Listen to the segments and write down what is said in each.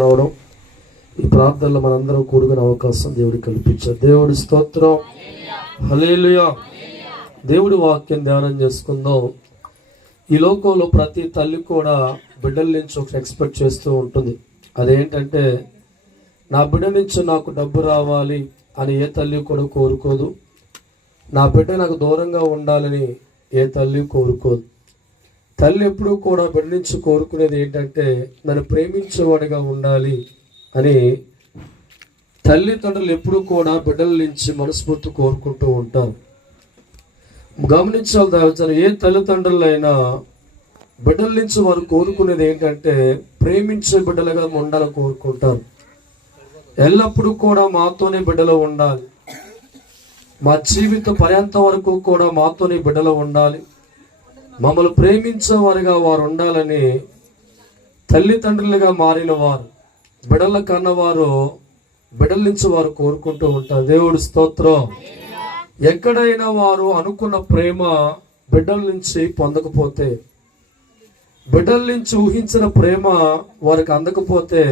రావడం, ఈ ప్రార్థనలో మనందరం కూడుకునే అవకాశం దేవుడు కల్పించారు. దేవుడి స్తోత్రం, హల్లెలూయా. దేవుడి వాక్యం ధ్యానం చేసుకుందాం. ఈ లోకంలో ప్రతి తల్లి కూడా బిడ్డల నుంచి ఒకటి ఎక్స్పెక్ట్ చేస్తూ ఉంటుంది. అదేంటంటే, నా బిడ్డ నుంచి నాకు డబ్బు రావాలి అని ఏ తల్లి కూడా కోరుకోదు. నా బిడ్డ నాకు దూరంగా ఉండాలని ఏ తల్లి కోరుకోదు. తల్లి ఎప్పుడూ కూడా బిడ్డ నుంచి కోరుకునేది ఏంటంటే, నన్ను ప్రేమించేవాడిగా ఉండాలి అని తల్లిదండ్రులు ఎప్పుడూ కూడా బిడ్డల నుంచి మనస్ఫూర్తి కోరుకుంటూ ఉంటారు. గమనించాలి దాని, ఏ తల్లిదండ్రులైనా బిడ్డల నుంచి వారు కోరుకునేది ఏంటంటే, ప్రేమించే బిడ్డలుగా ఉండాలని కోరుకుంటారు. ఎల్లప్పుడూ కూడా మాతోనే బిడ్డలు ఉండాలి, మా జీవిత పర్యంతం వరకు కూడా మాతోనే బిడ్డలు ఉండాలి, మమ్మల్ని ప్రేమించేవారుగా వారు ఉండాలని తల్లిదండ్రులుగా మారిన వారు, బిడ్డల కన్నవారు బిడ్డల నుంచి వారు కోరుకుంటూ ఉంటారు. దేవుడి స్తోత్రం. ఎక్కడైనా వారు అనుకున్న ప్రేమ బిడ్డల నుంచి పొందకపోతే, బిడ్డల నుంచి ఊహించిన ప్రేమ వారికి అందకపోతే,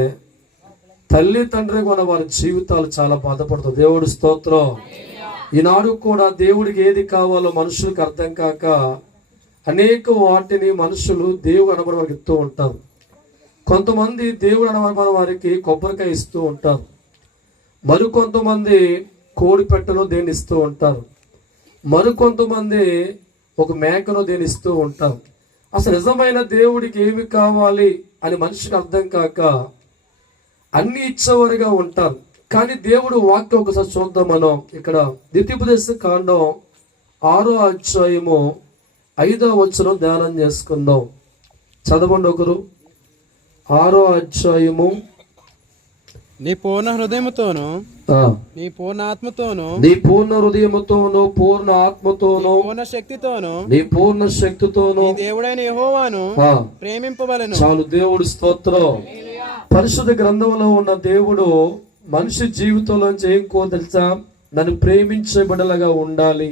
తల్లి తండ్రి కూడా వారి జీవితాలు చాలా బాధపడుతుంది. దేవుడి స్తోత్రం. ఈనాడు కూడా దేవుడికి ఏది కావాలో మనుషులకు అర్థం కాక అనేక వాటిని మనుషులు దేవుడు అనబడి వారికి ఇస్తూ ఉంటారు. కొంతమంది దేవుడు అనబడి వారికి కొబ్బరికాయ ఇస్తూ ఉంటారు, మరికొంతమంది కోడి పెట్టను దేన్ని ఇస్తూ ఉంటారు, మరికొంతమంది ఒక మేకను దేని ఇస్తూ ఉంటారు. అసలు నిజమైన దేవుడికి ఏమి కావాలి అని మనిషికి అర్థం కాక అన్ని ఇచ్చేవారుగా ఉంటారు. కానీ దేవుడు వాక్యం ఒకసారి చూద్దాం. మనం ఇక్కడ ద్వితీయోపదేశ కాండం 6వ అధ్యాయము 5వ వచనం ధ్యానం చేసుకుందాం. చదవండి ఒకరు. 6వ అధ్యాయము. నీ పూర్ణ హృదయముతోను, నీ పూర్ణ ఆత్మతోను, నీ పూర్ణ హృదయముతోను, పూర్ణ ఆత్మతోను, పూర్ణ శక్తితోను, నీ పూర్ణ శక్తితోను దేవుడైన యెహోవాను ప్రేమింపవలెను. చాలు. దేవుడి స్తోత్రం. పరిశుద్ధ గ్రంథంలో ఉన్న దేవుడు మనిషి జీవితంలోంచి ఏం తెలుసా? నన్ను ప్రేమించే బిడ్డలుగా ఉండాలి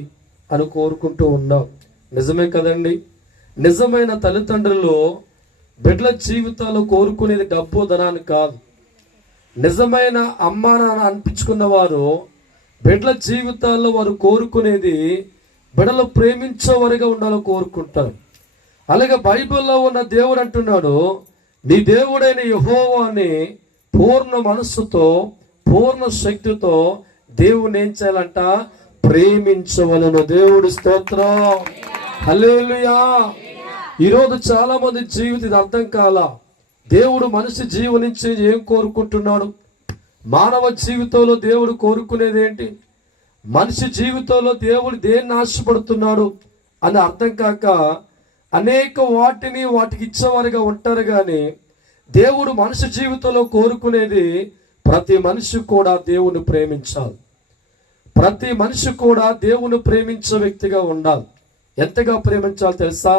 అని కోరుకుంటూ ఉన్నాం. నిజమే కదండి. నిజమైన తల్లిదండ్రులు బిడ్డల జీవితాలు కోరుకునేది డబ్బు ధనాన్ని కాదు. నిజమైన అమ్మా నాన్న అనిపించుకున్న వారు బిడ్డల జీవితాల్లో వారు కోరుకునేది బిడ్డలు ప్రేమించేవారుగా ఉండాలని కోరుకుంటారు. అలాగే బైబిల్లో ఉన్న దేవుడు అంటున్నాడు, నీ దేవుడైన యెహోవాని పూర్ణ మనస్సుతో, పూర్ణ శక్తితో దేవుని ఏం చేయాలంట? ప్రేమించవలను. దేవుడి స్తోత్రం, హల్లెలూయా. ఈరోజు చాలా మంది జీవితం అర్థం కాల. దేవుడు మనిషి జీవం నుంచి ఏం కోరుకుంటున్నాడు? మానవ జీవితంలో దేవుడు కోరుకునేది ఏంటి? మనిషి జీవితంలో దేవుడు దేన్ని ఆశపడుతున్నాడు అని అర్థం కాక అనేక వాటికి ఇచ్చేవారుగా ఉంటారు. కానీ దేవుడు మనిషి జీవితంలో కోరుకునేది ప్రతి మనిషి కూడా దేవుని ప్రేమించాలి. ప్రతి మనిషి కూడా దేవుని ప్రేమించే వ్యక్తిగా ఉండాలి. ఎంతగా ప్రేమించాలి తెలుసా?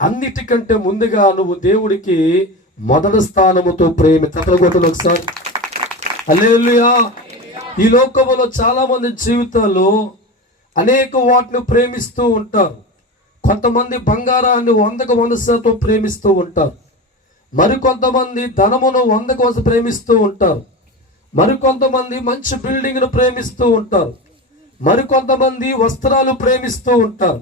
అన్నిటికంటే ముందుగా నువ్వు దేవుడికి మొదటి స్థానముతో తప్పగొట్టలు ఒకసారి. హల్లెలూయా. ఈ లోకంలో చాలా మంది జీవితాల్లో అనేక వాటిని ప్రేమిస్తూ ఉంటారు. కొంతమంది బంగారాన్ని 100% ప్రేమిస్తూ ఉంటారు, మరికొంతమంది ధనమును 100 ప్రేమిస్తూ ఉంటారు, మరికొంతమంది మంచి బిల్డింగ్ను ప్రేమిస్తూ ఉంటారు, మరికొంతమంది వస్త్రాలు ప్రేమిస్తూ ఉంటారు.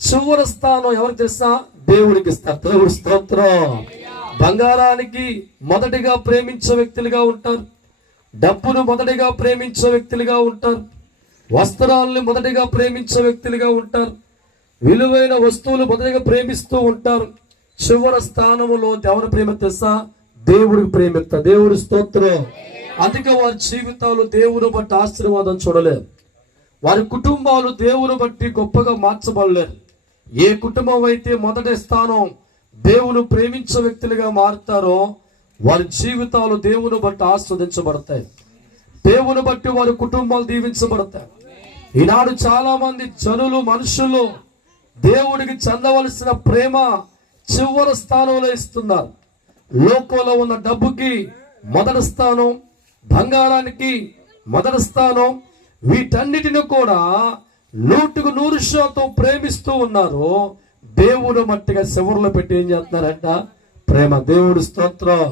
చివరి స్థానం ఎవరికి తెలుసా? దేవుడికి ఇస్తారు. దేవుడి స్తోత్రం. బంగారానికి మొదటిగా ప్రేమించే వ్యక్తులుగా ఉంటారు, డబ్బును మొదటిగా ప్రేమించే వ్యక్తులుగా ఉంటారు, వస్త్రాలను మొదటిగా ప్రేమించే వ్యక్తులుగా ఉంటారు, విలువైన వస్తువులు మొదటిగా ప్రేమిస్తూ ఉంటారు. చివరి స్థానంలో ఎవరు ప్రేమ తెలుసా? దేవుడికి ప్రేమిస్తారు. దేవుడి స్తోత్రం. అందుకే వారి జీవితాలు దేవుని బట్టి ఆశీర్వాదం చూడలేరు. వారి కుటుంబాలు దేవుని బట్టి గొప్పగా మార్చబడలేరు. ఏ కుటుంబం అయితే మొదటి స్థానం దేవుని ప్రేమించే వ్యక్తులుగా మారుతారో వారి జీవితాలు దేవుని బట్టి ఆస్వాదించబడతాయి. దేవుని బట్టి వారి కుటుంబాలు దీవించబడతాయి. ఈనాడు చాలా మంది జనులు, మనుషులు దేవుడికి చెందవలసిన ప్రేమ చివరి స్థానంలో ఇస్తున్నారు. లోకంలో ఉన్న డబ్బుకి మొదటి స్థానం, బంగారానికి మొదటి స్థానం, వీటన్నిటిని కూడా 100% ప్రేమిస్తూ ఉన్నారు. దేవుడు మట్టిగా శివర్లో పెట్టి ఏం చేస్తున్నారంట? ప్రేమ. దేవుడి స్తోత్రం.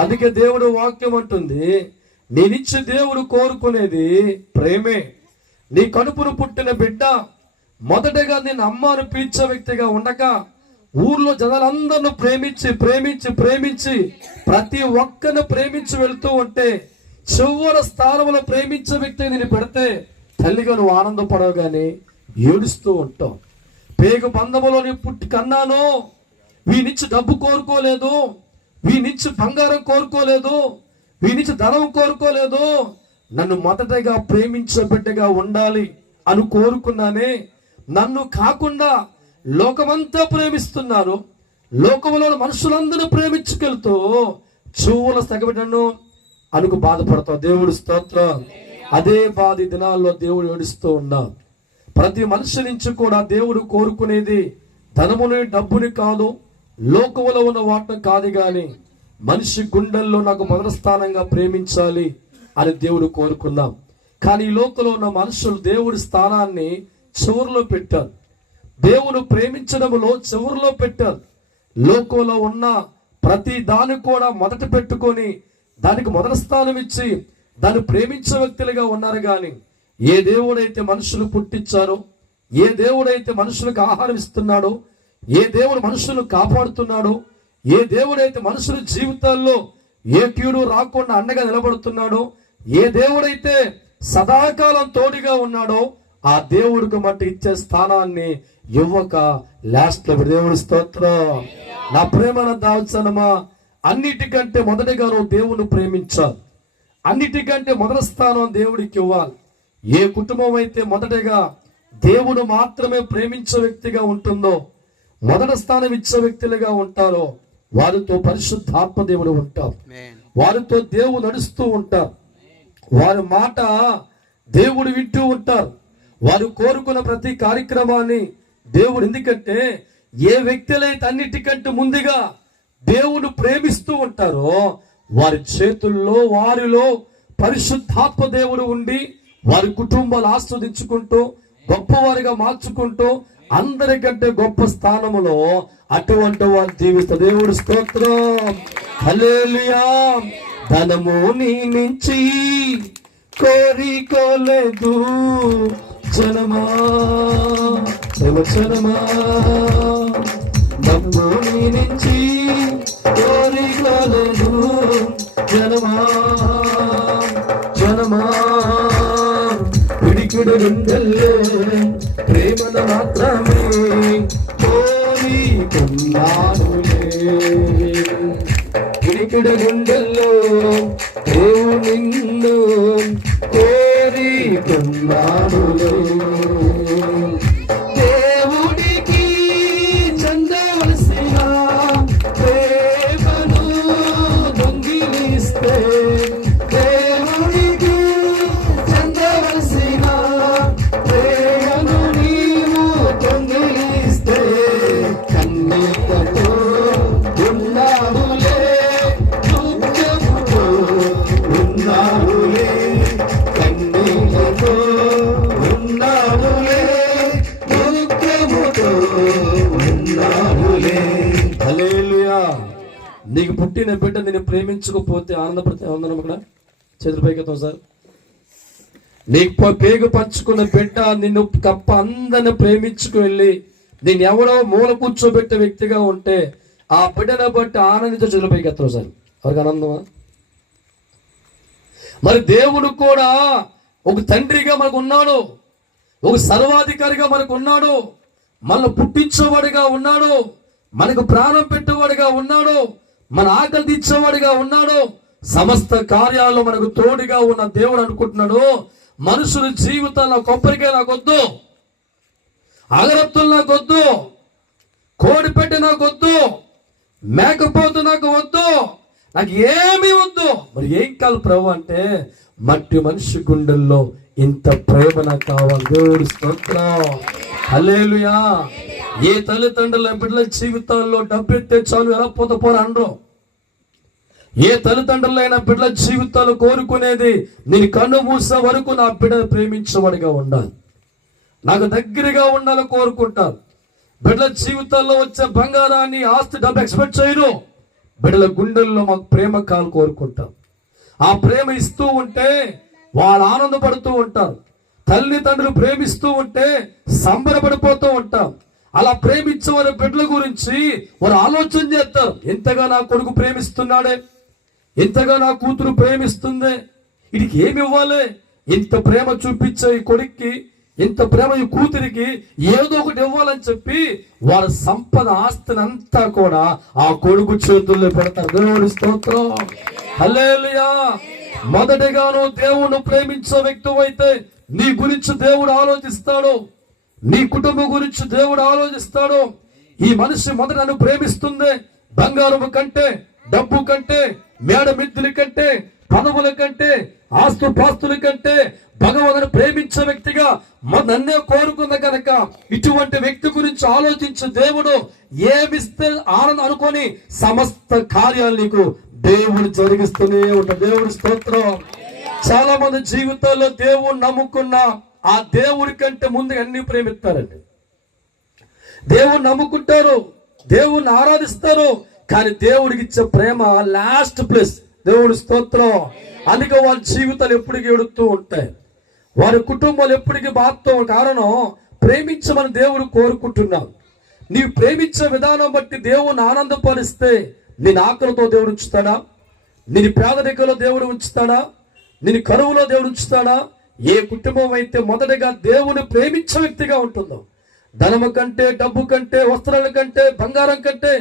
అందుకే దేవుడు వాక్యం అంటుంది, నేనిచ్చి దేవుడు కోరుకునేది ప్రేమే. నీ కడుపును పుట్టిన బిడ్డ మొదటగా నేను అమ్మ అనిపించే వ్యక్తిగా ఉండక ఊర్లో జనాలందరిని ప్రేమించి ప్రేమించి ప్రేమించి ప్రతి ఒక్కరిని ప్రేమించి వెళ్తూ ఉంటే చివరి స్థానంలో ప్రేమించే వ్యక్తి నేను పెడితే తల్లిగా నువ్వు ఆనందపడవు కానీ ఏడుస్తూ ఉంటావు. పేగు బంధములో నీ పుట్టి కన్నాను, వీనిచ్చి డబ్బు కోరుకోలేదు, వీనిచ్చి బంగారం కోరుకోలేదు, వీనిచ్చి ధనం కోరుకోలేదు, నన్ను మొదటగా ప్రేమించే బిడ్డగా ఉండాలి అని కోరుకున్నానే. నన్ను కాకుండా లోకమంతా ప్రేమిస్తున్నారు, లోకంలో మనుషులందరూ ప్రేమించుకెళ్తూ చూవుల సగబిడ్డను అనుకు బాధపడతావు. దేవుడు స్తోత్రం. అదే బాధ దినాల్లో దేవుడు ఏడుస్తూ ఉన్నా. ప్రతి మనిషి నుంచి కూడా దేవుడు కోరుకునేది ధనముని డబ్బుని కాదు, లోకంలో ఉన్న వాటిని కాదు, గాని మనిషి గుండెల్లో నాకు మొదటి స్థానంగా ప్రేమించాలి అని దేవుడు కోరుకున్నాం. కానీ ఈ లోకంలో ఉన్న మనుషులు దేవుడి స్థానాన్ని చివరిలో పెట్టారు, దేవుడు ప్రేమించడంలో చివరిలో పెట్టారు. లోకంలో ఉన్న ప్రతి దాన్ని కూడా మొదట పెట్టుకొని దానికి మొదటి స్థానం ఇచ్చి దాన్ని ప్రేమించే వ్యక్తులుగా ఉన్నారు. కానీ ఏ దేవుడైతే మనుషులు పుట్టించారో, ఏ దేవుడైతే మనుషులకు ఆహారం ఇస్తున్నాడో, ఏ దేవుడు మనుషులను కాపాడుతున్నాడో, ఏ దేవుడైతే మనుషుల జీవితాల్లో ఏ కీడు రాకుండా అండగా నిలబడుతున్నాడో, ఏ దేవుడైతే సదాకాలం తోడుగా ఉన్నాడో ఆ దేవుడికి మట్టి ఇచ్చే స్థానాన్ని ఇవ్వక లాస్ట్ లో దేవుడి స్తోత్రం. నా ప్రేమను దాల్చనమా, అన్నిటికంటే మొదటిగా నువ్వు దేవుని ప్రేమించాలి, అన్నిటికంటే మొదటి స్థానం దేవుడికి ఇవ్వాలి. ఏ కుటుంబం అయితే మొదటగా దేవుడు మాత్రమే ప్రేమించే వ్యక్తిగా ఉంటుందో, మొదటి స్థానం ఇచ్చే వ్యక్తులుగా ఉంటారో వారితో పరిశుద్ధాత్మ దేవుడు ఉంటారు, వారితో దేవుడు నడుస్తూ ఉంటారు, వారి మాట దేవుడు వింటూ ఉంటారు, వారు కోరుకున్న ప్రతి కార్యక్రమాన్ని దేవుడు. ఎందుకంటే ఏ వ్యక్తులైతే అన్నిటికంటే ముందుగా దేవుడు ప్రేమిస్తూ ఉంటారో వారి చేతుల్లో వారిలో పరిశుద్ధాత్మ దేవుడు ఉండి వారి కుటుంబాలు ఆస్వాదించుకుంటూ గొప్పవారిగా మార్చుకుంటూ అందరికంటే గొప్ప స్థానములో అటువంటి వారు జీవిస్తారు. దేవుడు స్తోత్రం. హల్లెలూయా. ధనము నీ నుంచి కోరికోలేదు జనమా, జనమా, డబ్బు నీ నుంచి కోరికోలేదు జనమా, జనమా, పిడికిడు గుండెల్లో ప్రేమను మాత్రమే కోరికున్నానులే, పిడికిడు గుండెల్లో దేవుడు నిన్ను కోరికున్నానులే. దేవుడికి చెందవలసిన ప్రేమను దొంగిలిస్తే, దేవుడికి చెందవలసిన ప్రేమను నీవు దొంగిలిస్తే కన్నీళ్లతో ఉన్నావులే, దుఃఖముతో ఉన్నావులే, కన్నీళ్లతో ఉన్నావులే, దుఃఖముతో ఉన్నావులే. హల్లెలూయా. నీకు పుట్టిన బిడ్డ నేను ప్రేమించకపోతే ఆనందపడితే ఉందన్నాం ఇక్కడ చేతుల పైకెత్తాం సార్. నీకు పేగు పంచుకున్న బిడ్డ నిన్ను కప్ప అందరిని ప్రేమించుకు వెళ్ళి నేను ఎవడో మూల కూర్చోబెట్టే వ్యక్తిగా ఉంటే ఆ బిడ్డను బట్టి ఆనందించే చేతుల పైకెత్తాం సార్. ఎవరికి ఆనందమా? మరి దేవుడు కూడా ఒక తండ్రిగా మనకు ఉన్నాడు, ఒక సర్వాధికారిగా మనకు ఉన్నాడు, మనల్ని పుట్టించేవాడిగా ఉన్నాడు, మనకు ప్రాణం పెట్టేవాడిగా ఉన్నాడు, మన ఆకలి తీర్చేవాడిగా ఉన్నాడు, సమస్త కార్యాల్లో మనకు తోడుగా ఉన్న దేవుడు అనుకుంటున్నాడు. మనుషుల జీవితాల్లో కొబ్బరికాయ నాకొద్దు, అగరత్తులు నాకొద్దు, కోడిపెట్టె నాకొద్దు, మేకపోతు నాకు వద్దు, నాకు ఏమీ వద్దు. మరి ఏం కాదు ప్రభు అంటే మట్టి మనిషి గుండెల్లో ఇంత ప్రేమ నాకు కావాలి. దేవుడి స్తోత్రం. హల్లెలూయా. ఏ తల్లిదండ్రుల బిడ్డల జీవితాల్లో డబ్బెత్తే చాలు ఎలా పోరా అనరు. ఏ తల్లిదండ్రులైనా బిడ్డల జీవితాలు కోరుకునేది నేను కన్ను మూసే వరకు నా బిడ్డను ప్రేమించేవాడిగా ఉండాలి, నాకు దగ్గరగా ఉండాలని కోరుకుంటారు. బిడ్డల జీవితాల్లో వచ్చే బంగారాన్ని ఆస్తి డబ్బు ఎక్స్పెక్ట్ చేయరు, బిడ్డల గుండెల్లో మాకు ప్రేమ కాలు కోరుకుంటాం. ఆ ప్రేమ ఇస్తూ ఉంటే వాళ్ళు ఆనందపడుతూ ఉంటారు. తల్లిదండ్రులు ప్రేమిస్తూ ఉంటే సంబరపడిపోతూ ఉంటాం. అలా ప్రేమించే వారి బిడ్డల గురించి వారు ఆలోచన చేస్తారు. ఎంతగా నా కొడుకు ప్రేమిస్తున్నాడే, ఎంతగా నా కూతురు ప్రేమిస్తుంది, వీడికి ఏమి ఇవ్వాలి? ఇంత ప్రేమ చూపించే ఈ కొడుక్కి, ఇంత ప్రేమ ఈ కూతురికి ఏదో ఒకటి ఇవ్వాలని చెప్పి వారి సంపద ఆస్తిని అంతా కూడా ఆ కొడుకు చేతుల్లో పెడతారు. దేవుడి స్తోత్రం, హల్లెలూయా. మొదటిగాను దేవుణ్ణి ప్రేమించే వ్యక్తి అయితే నీ గురించి దేవుడు ఆలోచిస్తాడు, నీ కుటుంబం గురించి దేవుడు ఆలోచిస్తాడు. ఈ మనిషి మొదట నన్ను ప్రేమిస్తుంది, బంగారం కంటే, డబ్బు కంటే, మేడ మిద్దుల కంటే, పదవుల కంటే, ఆస్తుపాస్తుల కంటే భగవంతుని ప్రేమించే వ్యక్తిగా నన్నే కోరుకుంది కనుక ఇటువంటి వ్యక్తి గురించి ఆలోచించే దేవుడు ఏమిస్తే ఆనందం అనుకొని సమస్త కార్యాలు నీకు దేవుడు జరిగిస్తూనే ఉంటాడు. దేవుడి స్తోత్రం. చాలా మంది జీవితాల్లో దేవుడు నమ్ముకున్న ఆ దేవుడి కంటే ముందు అన్ని ప్రేమిస్తారండి. దేవుడు నమ్ముకుంటారు, దేవుణ్ణి ఆరాధిస్తారు, కానీ దేవుడికి ఇచ్చే ప్రేమ లాస్ట్ ప్లేస్. దేవుడి స్తోత్రం. అందుకే వారి జీవితాలు ఎప్పటికీ ఏడుతూ ఉంటాయి, వారి కుటుంబాలు ఎప్పటికీ బాధతో. కారణం ప్రేమించమని దేవుడు కోరుకుంటున్నాం. నీవు ప్రేమించే విధానం బట్టి దేవుని ఆనందపరిస్తే నేను ఆకలితో దేవుడు ఉంచుతాడా? నేను పేదరికంలో దేవుడు ఉంచుతాడా? నేను కరువులో దేవుడు ఉంచుతాడా? ఏ కుటుంబం అయితే మొదటగా దేవుని ప్రేమించే వ్యక్తిగా ఉంటుందో, ధనము కంటే, డబ్బు కంటే, వస్త్రాల కంటే, బంగారం కంటే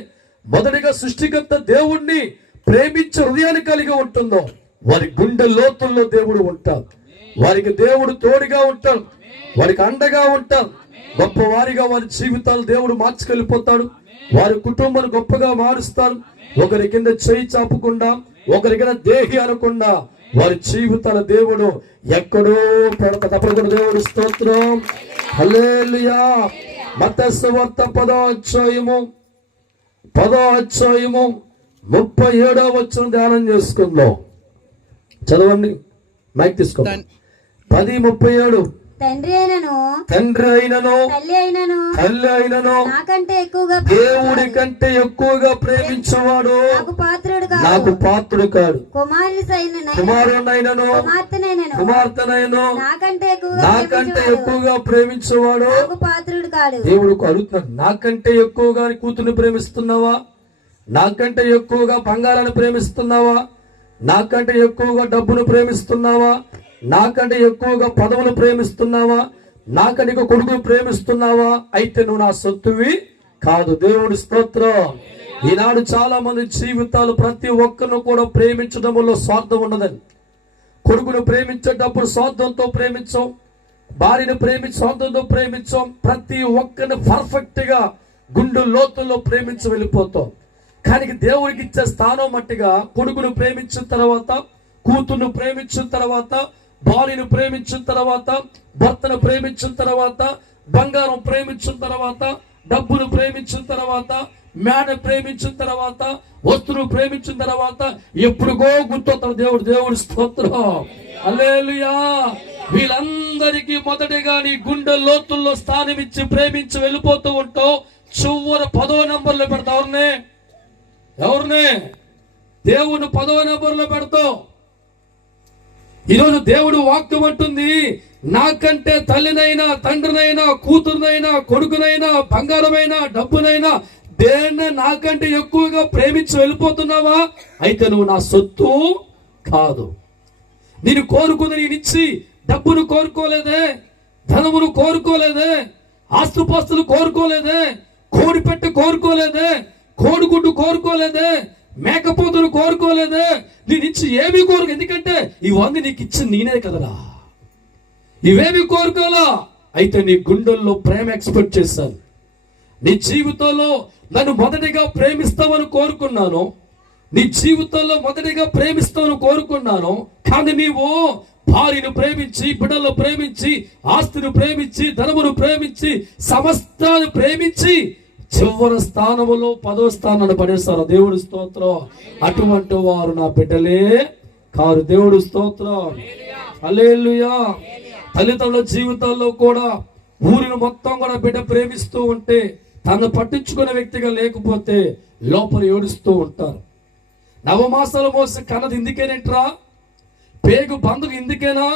మొదటిగా సృష్టికర్త దేవుణ్ణి ప్రేమించే హృదయాన్ని కలిగి ఉంటుందో వారి గుండె లోతుల్లో దేవుడు ఉంటాడు. వారికి దేవుడు తోడుగా ఉంటాడు, వారికి అండగా ఉంటాడు. గొప్ప వారిగా వారి జీవితాలు దేవుడు మార్చుకెళ్ళిపోతాడు. వారి కుటుంబాన్ని గొప్పగా మారుస్తాడు. ఒకరి కింద చేయి చాపకుండా, ఒకరి కింద దేహి అనకుండా వారి జీవితాల దేవుడు ఎక్కడో పెడతాడు. తప్పకుండా దేవుడు స్తోత్రం, హల్లెలూయా. మత్తయి సువార్త 10వ అధ్యాయము 37వ వచనం ధ్యానం చేసుకుందాం. చదవండి, మైక్ తీసుకో. 10:37. తండ్రి అయినను తల్లి అయినను నాకంటే ఎక్కువగా దేవుడి కంటే ఎక్కువగా ప్రేమించేవాడు నాకు పాత్రుడు కాడు. కుమారుడైనను కుమార్తెనైనను నాకంటే ఎక్కువగా ప్రేమించేవాడు పాత్రుడు కాడు. దేవుడు అడుగుతున్నాడు, నాకంటే ఎక్కువగా కూతుర్ని ప్రేమిస్తున్నావా? నాకంటే ఎక్కువగా బంగారాన్ని ప్రేమిస్తున్నావా? నాకంటే ఎక్కువగా డబ్బును ప్రేమిస్తున్నావా? నాకంటే ఎక్కువగా పదవులు ప్రేమిస్తున్నావా? నాకంటే కొడుకును ప్రేమిస్తున్నావా? అయితే నువ్వు నా సొత్తువి కాదు. దేవుడి స్తోత్రం. ఈనాడు చాలా మంది జీవితాలు ప్రతి ఒక్కరిని కూడా ప్రేమించడంలో స్వార్థం ఉండదని. కొడుకును ప్రేమించేటప్పుడు స్వార్థంతో ప్రేమించాం, భార్యను ప్రేమించి స్వార్థంతో ప్రేమించాం. ప్రతి ఒక్కరిని పర్ఫెక్ట్ గా గుండె లోతుల్లో ప్రేమించి వెళ్ళిపోతాం. కానీ దేవుడికి ఇచ్చే స్థానం మట్టిగా కొడుకును ప్రేమించిన తర్వాత, కూతుర్ను ప్రేమించిన తర్వాత, భార్యను ప్రేమించిన తర్వాత, భర్తను ప్రేమించిన తర్వాత, బంగారం ప్రేమించిన తర్వాత, డబ్బును ప్రేమించిన తర్వాత, మేడ ప్రేమించిన తర్వాత, వస్తువును ప్రేమించిన తర్వాత ఎప్పుడుగో గుర్తొస్తాడు దేవుడు. దేవుడి స్తోత్రం, హల్లెలూయా. వీళ్ళందరికీ మొదటిగా నీ గుండె లోతుల్లో స్థానం ఇచ్చి ప్రేమించి వెళ్ళిపోతూ ఉంటావు. చివరి 10వ నంబర్లో పెడతావు. ఎవరినే? దేవుని 10వ నంబర్లో పెడతావు. ఈరోజు దేవుడు వాక్యం అంటుంది, నాకంటే తల్లినైనా, తండ్రినైనా, కూతురునైనా, కొడుకునైనా, బంగారమైనా, డబ్బునైనా దేన్ని నాకంటే ఎక్కువగా ప్రేమించి వెళ్ళిపోతున్నావా? అయితే నువ్వు నా సొత్తు కాదు. నేను కోరుకుంది నేను ఇచ్చి డబ్బును కోరుకోలేదే, ధనమును కోరుకోలేదే, ఆస్తుపాస్తులు కోరుకోలేదే, కోడి పెట్ట కోరుకోలేదే, కోడిగుడ్డు కోరుకోలేదే, మేకపోతులు కోరుకోలేదే. నేను ఇచ్చి ఏమి కోరుకు, ఎందుకంటే ఇవన్నీ నీకు ఇచ్చింది నేనే కదరా, ఇవేమి కోరుకోలా. అయితే నీ గుండెల్లో ప్రేమ ఎక్స్పెక్ట్ చేశాను. నీ జీవితంలో నన్ను మొదటిగా ప్రేమిస్తామని కోరుకున్నాను, నీ జీవితంలో మొదటిగా ప్రేమిస్తామని కోరుకున్నాను. కానీ నీవు భార్యను ప్రేమించి, బిడ్డలను ప్రేమించి, ఆస్తిని ప్రేమించి, ధనమును ప్రేమించి, సమస్తాన్ని ప్రేమించి చివరి స్థానములో 10వ స్థానాన్ని పడేస్తారు. దేవుడి స్తోత్రం. అటువంటి వారు నా బిడ్డలే కారు. దేవుడి స్తోత్రం, హల్లెలూయా. తల్లిదండ్రుల జీవితాల్లో కూడా ఊరిని మొత్తం కూడా బిడ్డ ప్రేమిస్తూ ఉంటే తను పట్టించుకునే వ్యక్తిగా లేకపోతే లోపల ఏడుస్తూ ఉంటారు. నవమాసాలు మోసి కన్నది ఇందుకేనేంట్రా? పేగు బంధుకు ఇందుకేనా?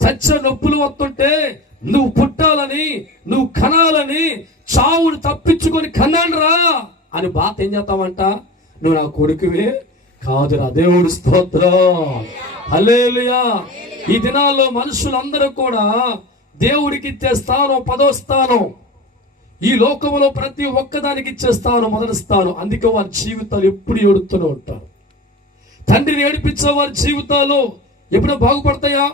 చచ్చ నొప్పులు వస్తుంటే నువ్వు పుట్టాలని, నువ్వు కనాలని, చావును తప్పించుకొని కన్నానురా అని బాధ ఏం చేస్తావంట? నువ్వు నా కొడుకువే కాదురా. దేవుడు స్తోత్రం, హల్లెలూయా. ఈ దినాల్లో మనుషులందరూ కూడా దేవుడికి ఇచ్చే స్థానం, పదో స్థానం, ఈ లోకంలో ప్రతి ఒక్కదానికి ఇచ్చే స్థానం, మొదటి స్థానం. అందుకే వారి జీవితాలు ఎప్పుడు ఏడుతూనే ఉంటారు. తండ్రిని ఏడిపించే వారి జీవితాలు ఎప్పుడో బాగుపడతాయా?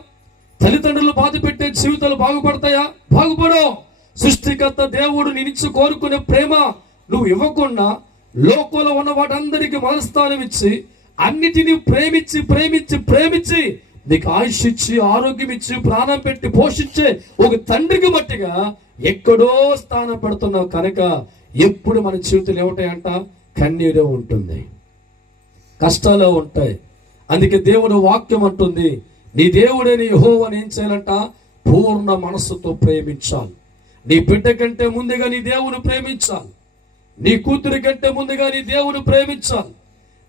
తల్లిదండ్రులు బాధ పెట్టే జీవితాలు బాగుపడతాయా? బాగుపడవు. సృష్టికర్త దేవుడు నీ నుంచి కోరుకునే ప్రేమ నువ్వు ఇవ్వకుండా లోకంలో ఉన్న వాటందరికీ మొదటి స్థానం ఇచ్చి, అన్నిటినీ ప్రేమించి ప్రేమించి ప్రేమించి నీకు ఆయుష్ ఇచ్చి, ఆరోగ్యం ఇచ్చి, ప్రాణం పెట్టి పోషించే ఒక తండ్రికి మట్టిగా ఎక్కడో స్థానం పెడుతున్నావు కనుక ఎప్పుడు మన జీవితాలు ఏమిటాయంట? కన్నీరే ఉంటుంది, కష్టాలు ఉంటాయి. అందుకే దేవుడు వాక్యం అంటుంది, నీ దేవుడని యెహోవాను ఏం చేయాలంట? పూర్ణ మనస్సుతో ప్రేమించాలి. నీ బిడ్డ కంటే ముందుగా నీ దేవుని ప్రేమించాలి. నీ కూతురి కంటే ముందుగా నీ దేవుని ప్రేమించాలి.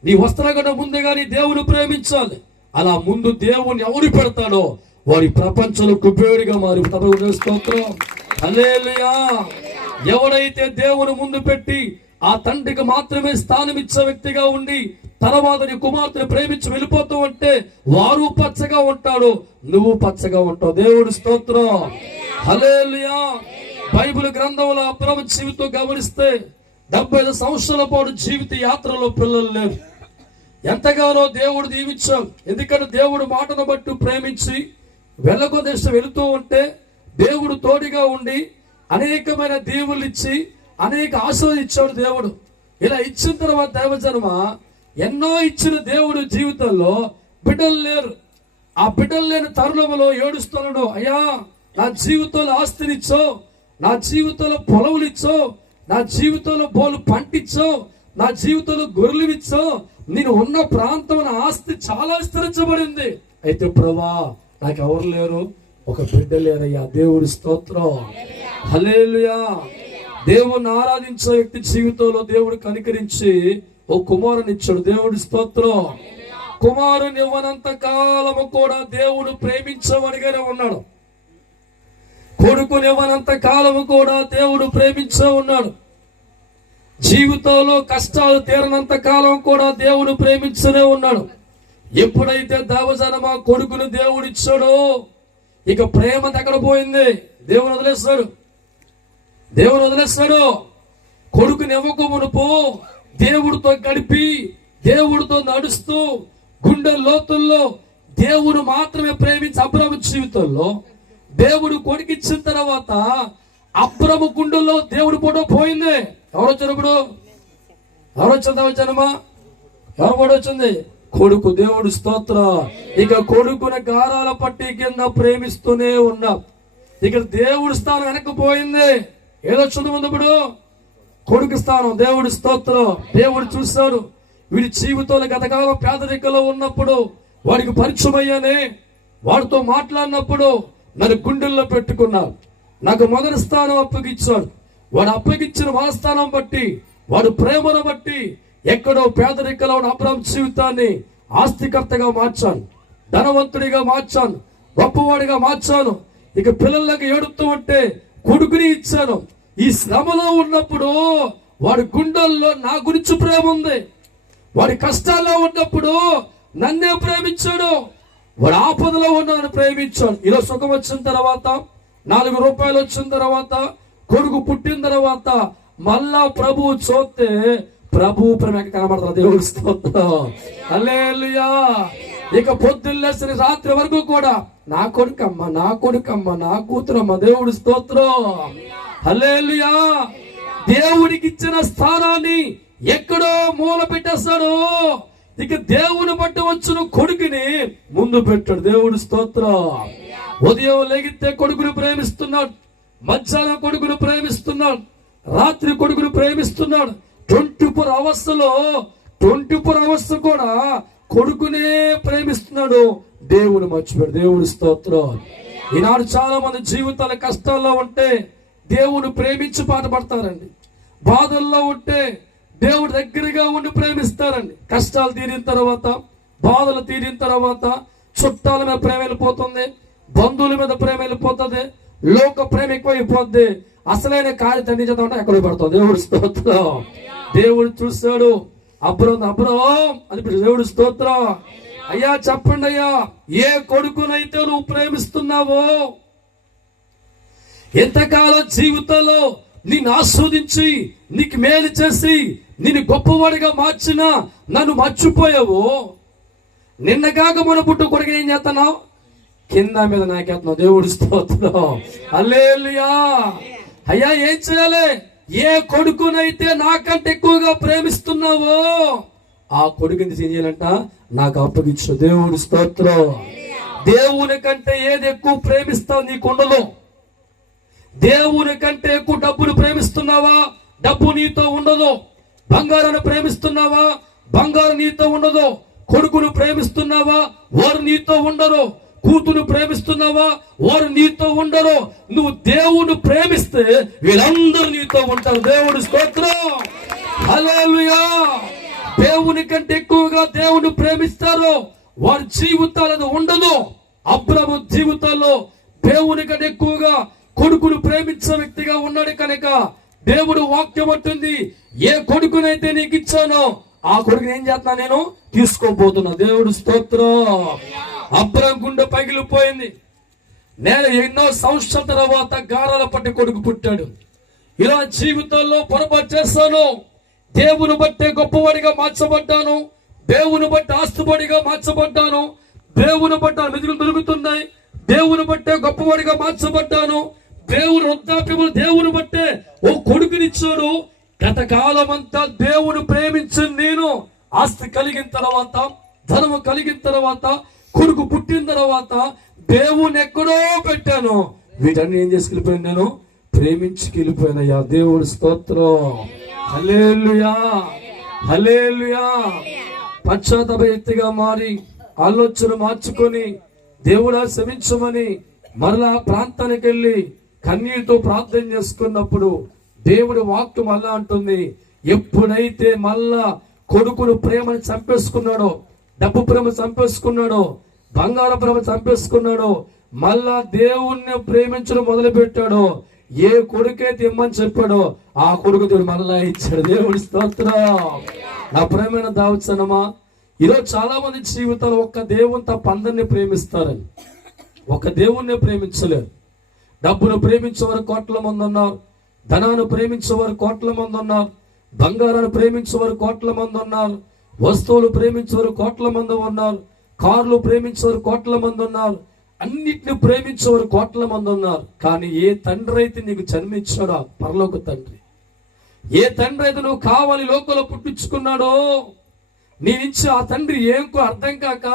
నీ వస్త్రగడ ముందుగా నీ దేవుని ప్రేమించాలి. అలా ముందు దేవుని ఎవరు పెడతాడో వారి ప్రపంచంలో కుబేరుగా మారిపోతాడు. స్తోత్రం, హల్లెలూయా. ఎవడైతే దేవుని ముందు పెట్టి ఆ తండ్రికి మాత్రమే స్థానం ఇచ్చే వ్యక్తిగా ఉండి తర్వాత నీ కుమార్తెను ప్రేమించి వెళ్ళిపోతూ ఉంటే వారు పచ్చగా ఉంటాడు, నువ్వు పచ్చగా ఉంటావు. దేవుడు స్తోత్రం, హల్లెలూయా. బైబిల్ గ్రంథంలో అబ్రహాము జీవితం గమనిస్తే 75 సంవత్సరాల పాటు జీవిత యాత్రలో పిల్లలు లేరు. ఎంతగానో దేవుడు దీవించాడు. ఎందుకంటే దేవుడు మాటను బట్టి ప్రేమించి వెళ్ళగో దేశం వెళుతూ ఉంటే దేవుడు తోడుగా ఉండి అనేకమైన దీవులు ఇచ్చి అనేక ఆశలు ఇచ్చాడు దేవుడు. ఇలా ఇచ్చిన తర్వాత దైవజనమ ఎన్నో ఇచ్చిన దేవుడు జీవితంలో బిడ్డలు లేరు. ఆ బిడ్డలు లేని తరుణంలో ఏడుస్తున్నాడు, అయ్యా నా జీవితంలో ఆస్తినిచ్చో, నా జీవితంలో పొలవులు ఇచ్చో, నా జీవితంలో బోలు పంటిచ్చో, నా జీవితంలో గొర్రెలు ఇచ్చో, నేను ఉన్న ప్రాంతం ఆస్తి చాలా విస్తరించబడింది. అయితే ప్రభా నాకు ఎవరు లేరు, ఒక బిడ్డ లేరయ్యా. దేవుడి స్తోత్రం, హల్లెలూయా. దేవుని ఆరాధించే వ్యక్తి జీవితంలో దేవుడు కనికరించి ఓ కుమారుని ఇచ్చాడు. దేవుడి స్తోత్రం. కుమారుని ఇవ్వనంత కాలము కూడా దేవుడు ప్రేమించమనిగానే ఉన్నాడు. కొడుకుని ఇవ్వనంత కాలము కూడా దేవుడు ప్రేమించే ఉన్నాడు. జీవితంలో కష్టాలు తీరనంత కాలం కూడా దేవుడు ప్రేమించనే ఉన్నాడు. ఎప్పుడైతే దేవజనమా కొడుకుని దేవుడు ఇచ్చాడో ఇక ప్రేమ దగ్గర పోయింది. దేవుని వదిలేస్తాడు, దేవుని వదిలేస్తాడు. కొడుకుని ఇవ్వక మునుపు దేవుడితో గడిపి దేవుడితో నడుస్తూ గుండె లోతుల్లో దేవుడు మాత్రమే ప్రేమించి అబ్రహాము జీవితంలో దేవుడు కొడుకిచ్చిన తర్వాత అబ్రహాము గుండెల్లో దేవుడు ఫోటో పోయింది. ఎవరు వచ్చారు ఇప్పుడు? ఎవరు వచ్చింది? జనమా ఎవరు ఫోటో వచ్చింది? కొడుకు. దేవుడు స్తోత్ర. ఇక కొడుకుని గారాల పట్టి కింద ప్రేమిస్తూనే ఉన్నా. ఇక్కడ దేవుడి స్థానం వెనక్కిపోయింది. ఏదొచ్చింది ముందు? ఇప్పుడు కొడుకు స్థానం. దేవుడి స్తోత్రం. దేవుడు చూశాడు వీడి జీవితంలో గతకాలం పేదరికలో ఉన్నప్పుడు వాడికి పరిచయం అయ్యానే, వాడితో మాట్లాడినప్పుడు నన్ను గుండెల్లో పెట్టుకున్నాడు, నాకు మొదటి స్థానం అప్పగిచ్చాడు. వాడు అప్పగించిన వాస్థానం బట్టి, వాడు ప్రేమను బట్టి ఎక్కడో పేదరికలో ఉన్న అబ్రహాము జీవితాన్ని ఆస్తికర్తగా మార్చాను, ధనవంతుడిగా మార్చాను, గొప్పవాడిగా మార్చాను. ఇక పిల్లలకి ఏడుతూ ఉంటే కొడుకుని ఇచ్చాను. ఈ శ్రమలో ఉన్నప్పుడు వాడి గుండెల్లో నా గురించి ప్రేమ ఉంది. వాడి కష్టాల్లో ఉన్నప్పుడు నన్నే ప్రేమించాడు. వాడు ఆపదలో ఉన్నాను ప్రేమించాడు. ఇలా సుఖం వచ్చిన తర్వాత, 4 రూపాయలు వచ్చిన తర్వాత, కొడుకు పుట్టిన తర్వాత మళ్ళా ప్రభువు చూస్తే ప్రభు ప్రేమ కనబడతారు. దేవుడి స్తోత్రం, హల్లెలూయా. ఇక పొద్దున్నేసిన రాత్రి వరకు కూడా నా కొడుకమ్మ, నా కొడుకమ్మ, నా కూతురమ్మ. దేవుడి స్తోత్రం, హల్లెలూయా. దేవుడికి ఇచ్చిన స్థానాన్ని ఎక్కడో మూల పెట్టేస్తాడు. ఇక దేవుని బట్టి వచ్చిన కొడుకుని ముందు పెట్టాడు. దేవుడి స్తోత్రం. ఉదయం లెగితే కొడుకుని ప్రేమిస్తున్నాడు, మధ్యాహ్నం కొడుకుని ప్రేమిస్తున్నాడు, రాత్రి కొడుకుని ప్రేమిస్తున్నాడు. 24 అవర్స్లో 24 అవర్స్ కూడా కొడుకునే ప్రేమిస్తున్నాడు. దేవుడు మర్చిపోయాడు. దేవుడి స్తోత్రం. ఈనాడు చాలా మంది జీవితాల కష్టాల్లో ఉంటే దేవుని ప్రేమించి పాట పడతారండి. బాధల్లో ఉంటే దేవుడి దగ్గరగా ఉండి ప్రేమిస్తారండి. కష్టాలు తీరిన తర్వాత, బాధలు తీరిన తర్వాత చుట్టాల మీద ప్రేమ వెళ్ళిపోతుంది, బంధువుల మీద ప్రేమ వెళ్ళిపోతుంది, లోక ప్రేమ ఎక్కువైపోద్ది. అసలైన కార్యతన్ని చేద్దామంటే ఎక్కడ పడుతుంది. దేవుడి స్తోత్రం. దేవుడు చూశాడు, అబ్రహం అని దేవుడి స్తోత్రం. అయ్యా చెప్పండి అయ్యా, ఏ కొడుకునైతే నువ్వు ప్రేమిస్తున్నావో, ఎంతకాలం జీవితంలో నిన్ను ఆస్వాదించి నీకు మేలు చేసి నిన్ను గొప్పవాడిగా మార్చిన నన్ను మర్చిపోయావు, నిన్నగాక మన పుట్టు కొడుకు ఏం చేస్తున్నావు, కింద మీద నాకేస్తున్నావు. దేవుడి స్తోత్రం. హల్లెలూయా. అయ్యా ఏం చేయాలి? ఏ కొడుకునైతే నాకంటే ఎక్కువగా ప్రేమిస్తున్నావో ఆ కొడుకుని ఏం చేయాలంట, నాకు అప్పగించు. దేవుడి స్తోత్రం. దేవుని కంటే ఏది ఎక్కువ ప్రేమిస్తావు నీకుండదు. దేవుని కంటే ఎక్కువ డబ్బును ప్రేమిస్తున్నావా, డబ్బు నీతో ఉండదు. బంగారాన్ని ప్రేమిస్తున్నావా, బంగారం నీతో ఉండదు. కొడుకును ప్రేమిస్తున్నావా, వారు నీతో ఉండరు. కూతురు ప్రేమిస్తున్నావా, వారు నీతో ఉండరు. నువ్వు దేవుని ప్రేమిస్తే వీళ్ళందరూ నీతో ఉంటారు. దేవుడి స్తోత్రం. హల్లెలూయా. దేవుని కంటే ఎక్కువగా దేవుని ప్రేమిస్తారు, వారి జీవితాలను ఉండదు. అబ్రహాము జీవితాల్లో దేవుని కంటే ఎక్కువగా కొడుకును ప్రేమించే వ్యక్తిగా ఉన్నాడు కనుక దేవుడు వాక్యం అంటుంది, ఏ కొడుకునైతే నీకు ఇచ్చానో ఆ కొడుకుని ఏం చేస్తున్నా, నేను తీసుకోబోతున్నా. దేవుడు స్తోత్రం. అబ్రహాం గుండె పగిలిపోయింది. నేను ఎన్నో సంవత్సరాల తర్వాత గారాల పట్టి కొడుకు పుట్టాడు. ఇలా జీవితంలో పొరపాటు చేస్తాను, దేవుని బట్టే గొప్పవాడిగా మార్చబడ్డాను, దేవుని బట్టి ఆస్తుబడిగా మార్చబడ్డాను, దేవుని బట్టి మెదుగులు దొరుకుతున్నాయి, దేవుని బట్టే గొప్పవాడిగా మార్చబడ్డాను, దేవుని వృద్ధాప్యములు దేవుని బట్టే ఓ కొడుకునిచ్చాడు. గత కాలం అంతా దేవుని ప్రేమించిన నేను ఆస్తి కలిగిన తర్వాత, ధనము కలిగిన తర్వాత, కొడుకు పుట్టిన తర్వాత దేవుని ఎక్కడో పెట్టాను. వీటన్ని ఏం చేసుకెళ్ళిపోయాను, నేను ప్రేమించుకెళ్ళిపోయానయ్యా. దేవుడి స్తోత్రం. హల్లెలూయా. హల్లెలూయా. పశ్చాత్తాప వ్యక్తిగా మారి ఆలోచన మార్చుకొని దేవుడా క్షమించమని మరలా ప్రాంతానికి వెళ్ళి కన్నీటితో ప్రార్థన చేసుకున్నప్పుడు దేవుడి వాక్యం అలా అంటుంది, ఎప్పుడైతే మళ్ళా కొడుకును ప్రేమని చంపేసుకున్నాడో, డబ్బు ప్రేమ చంపేసుకున్నాడో, బంగారు ప్రేమ చంపేసుకున్నాడో, మళ్ళా దేవుణ్ణి ప్రేమించడం మొదలు పెట్టాడో, ఏ కొడుకైతే ఇమ్మని చెప్పాడో ఆ కొడుకు దేవుడు మళ్ళా ఇచ్చాడు. దేవుడి స్తోత్రం. నా ప్రేమైన దావచ్చనమా, ఈరోజు చాలా మంది జీవితాలు ఒక్క దేవుని తప్ప అందరినీ ప్రేమిస్తారని, ఒక దేవుణ్ణి ప్రేమించలేరు. డబ్బును ప్రేమించేవారు కోట్ల మంది ఉన్నారు, ధనాన్ని ప్రేమించేవారు కోట్ల మంది ఉన్నారు, బంగారాన్ని ప్రేమించేవారు కోట్ల మంది ఉన్నారు, వస్తువులు ప్రేమించేవారు కోట్ల మంది ఉన్నారు, కార్లు ప్రేమించేవారు కోట్ల మంది ఉన్నారు, అన్నిటిని ప్రేమించేవారు కోట్ల మంది ఉన్నారు. కానీ ఏ తండ్రి అయితే నీకు జన్మించాడో పరలోక తండ్రి, ఏ తండ్రి అయితే నువ్వు కావాలి లోకంలో పుట్టించుకున్నాడో, నీ నుంచి ఆ తండ్రి ఏంకో అర్థం కాక,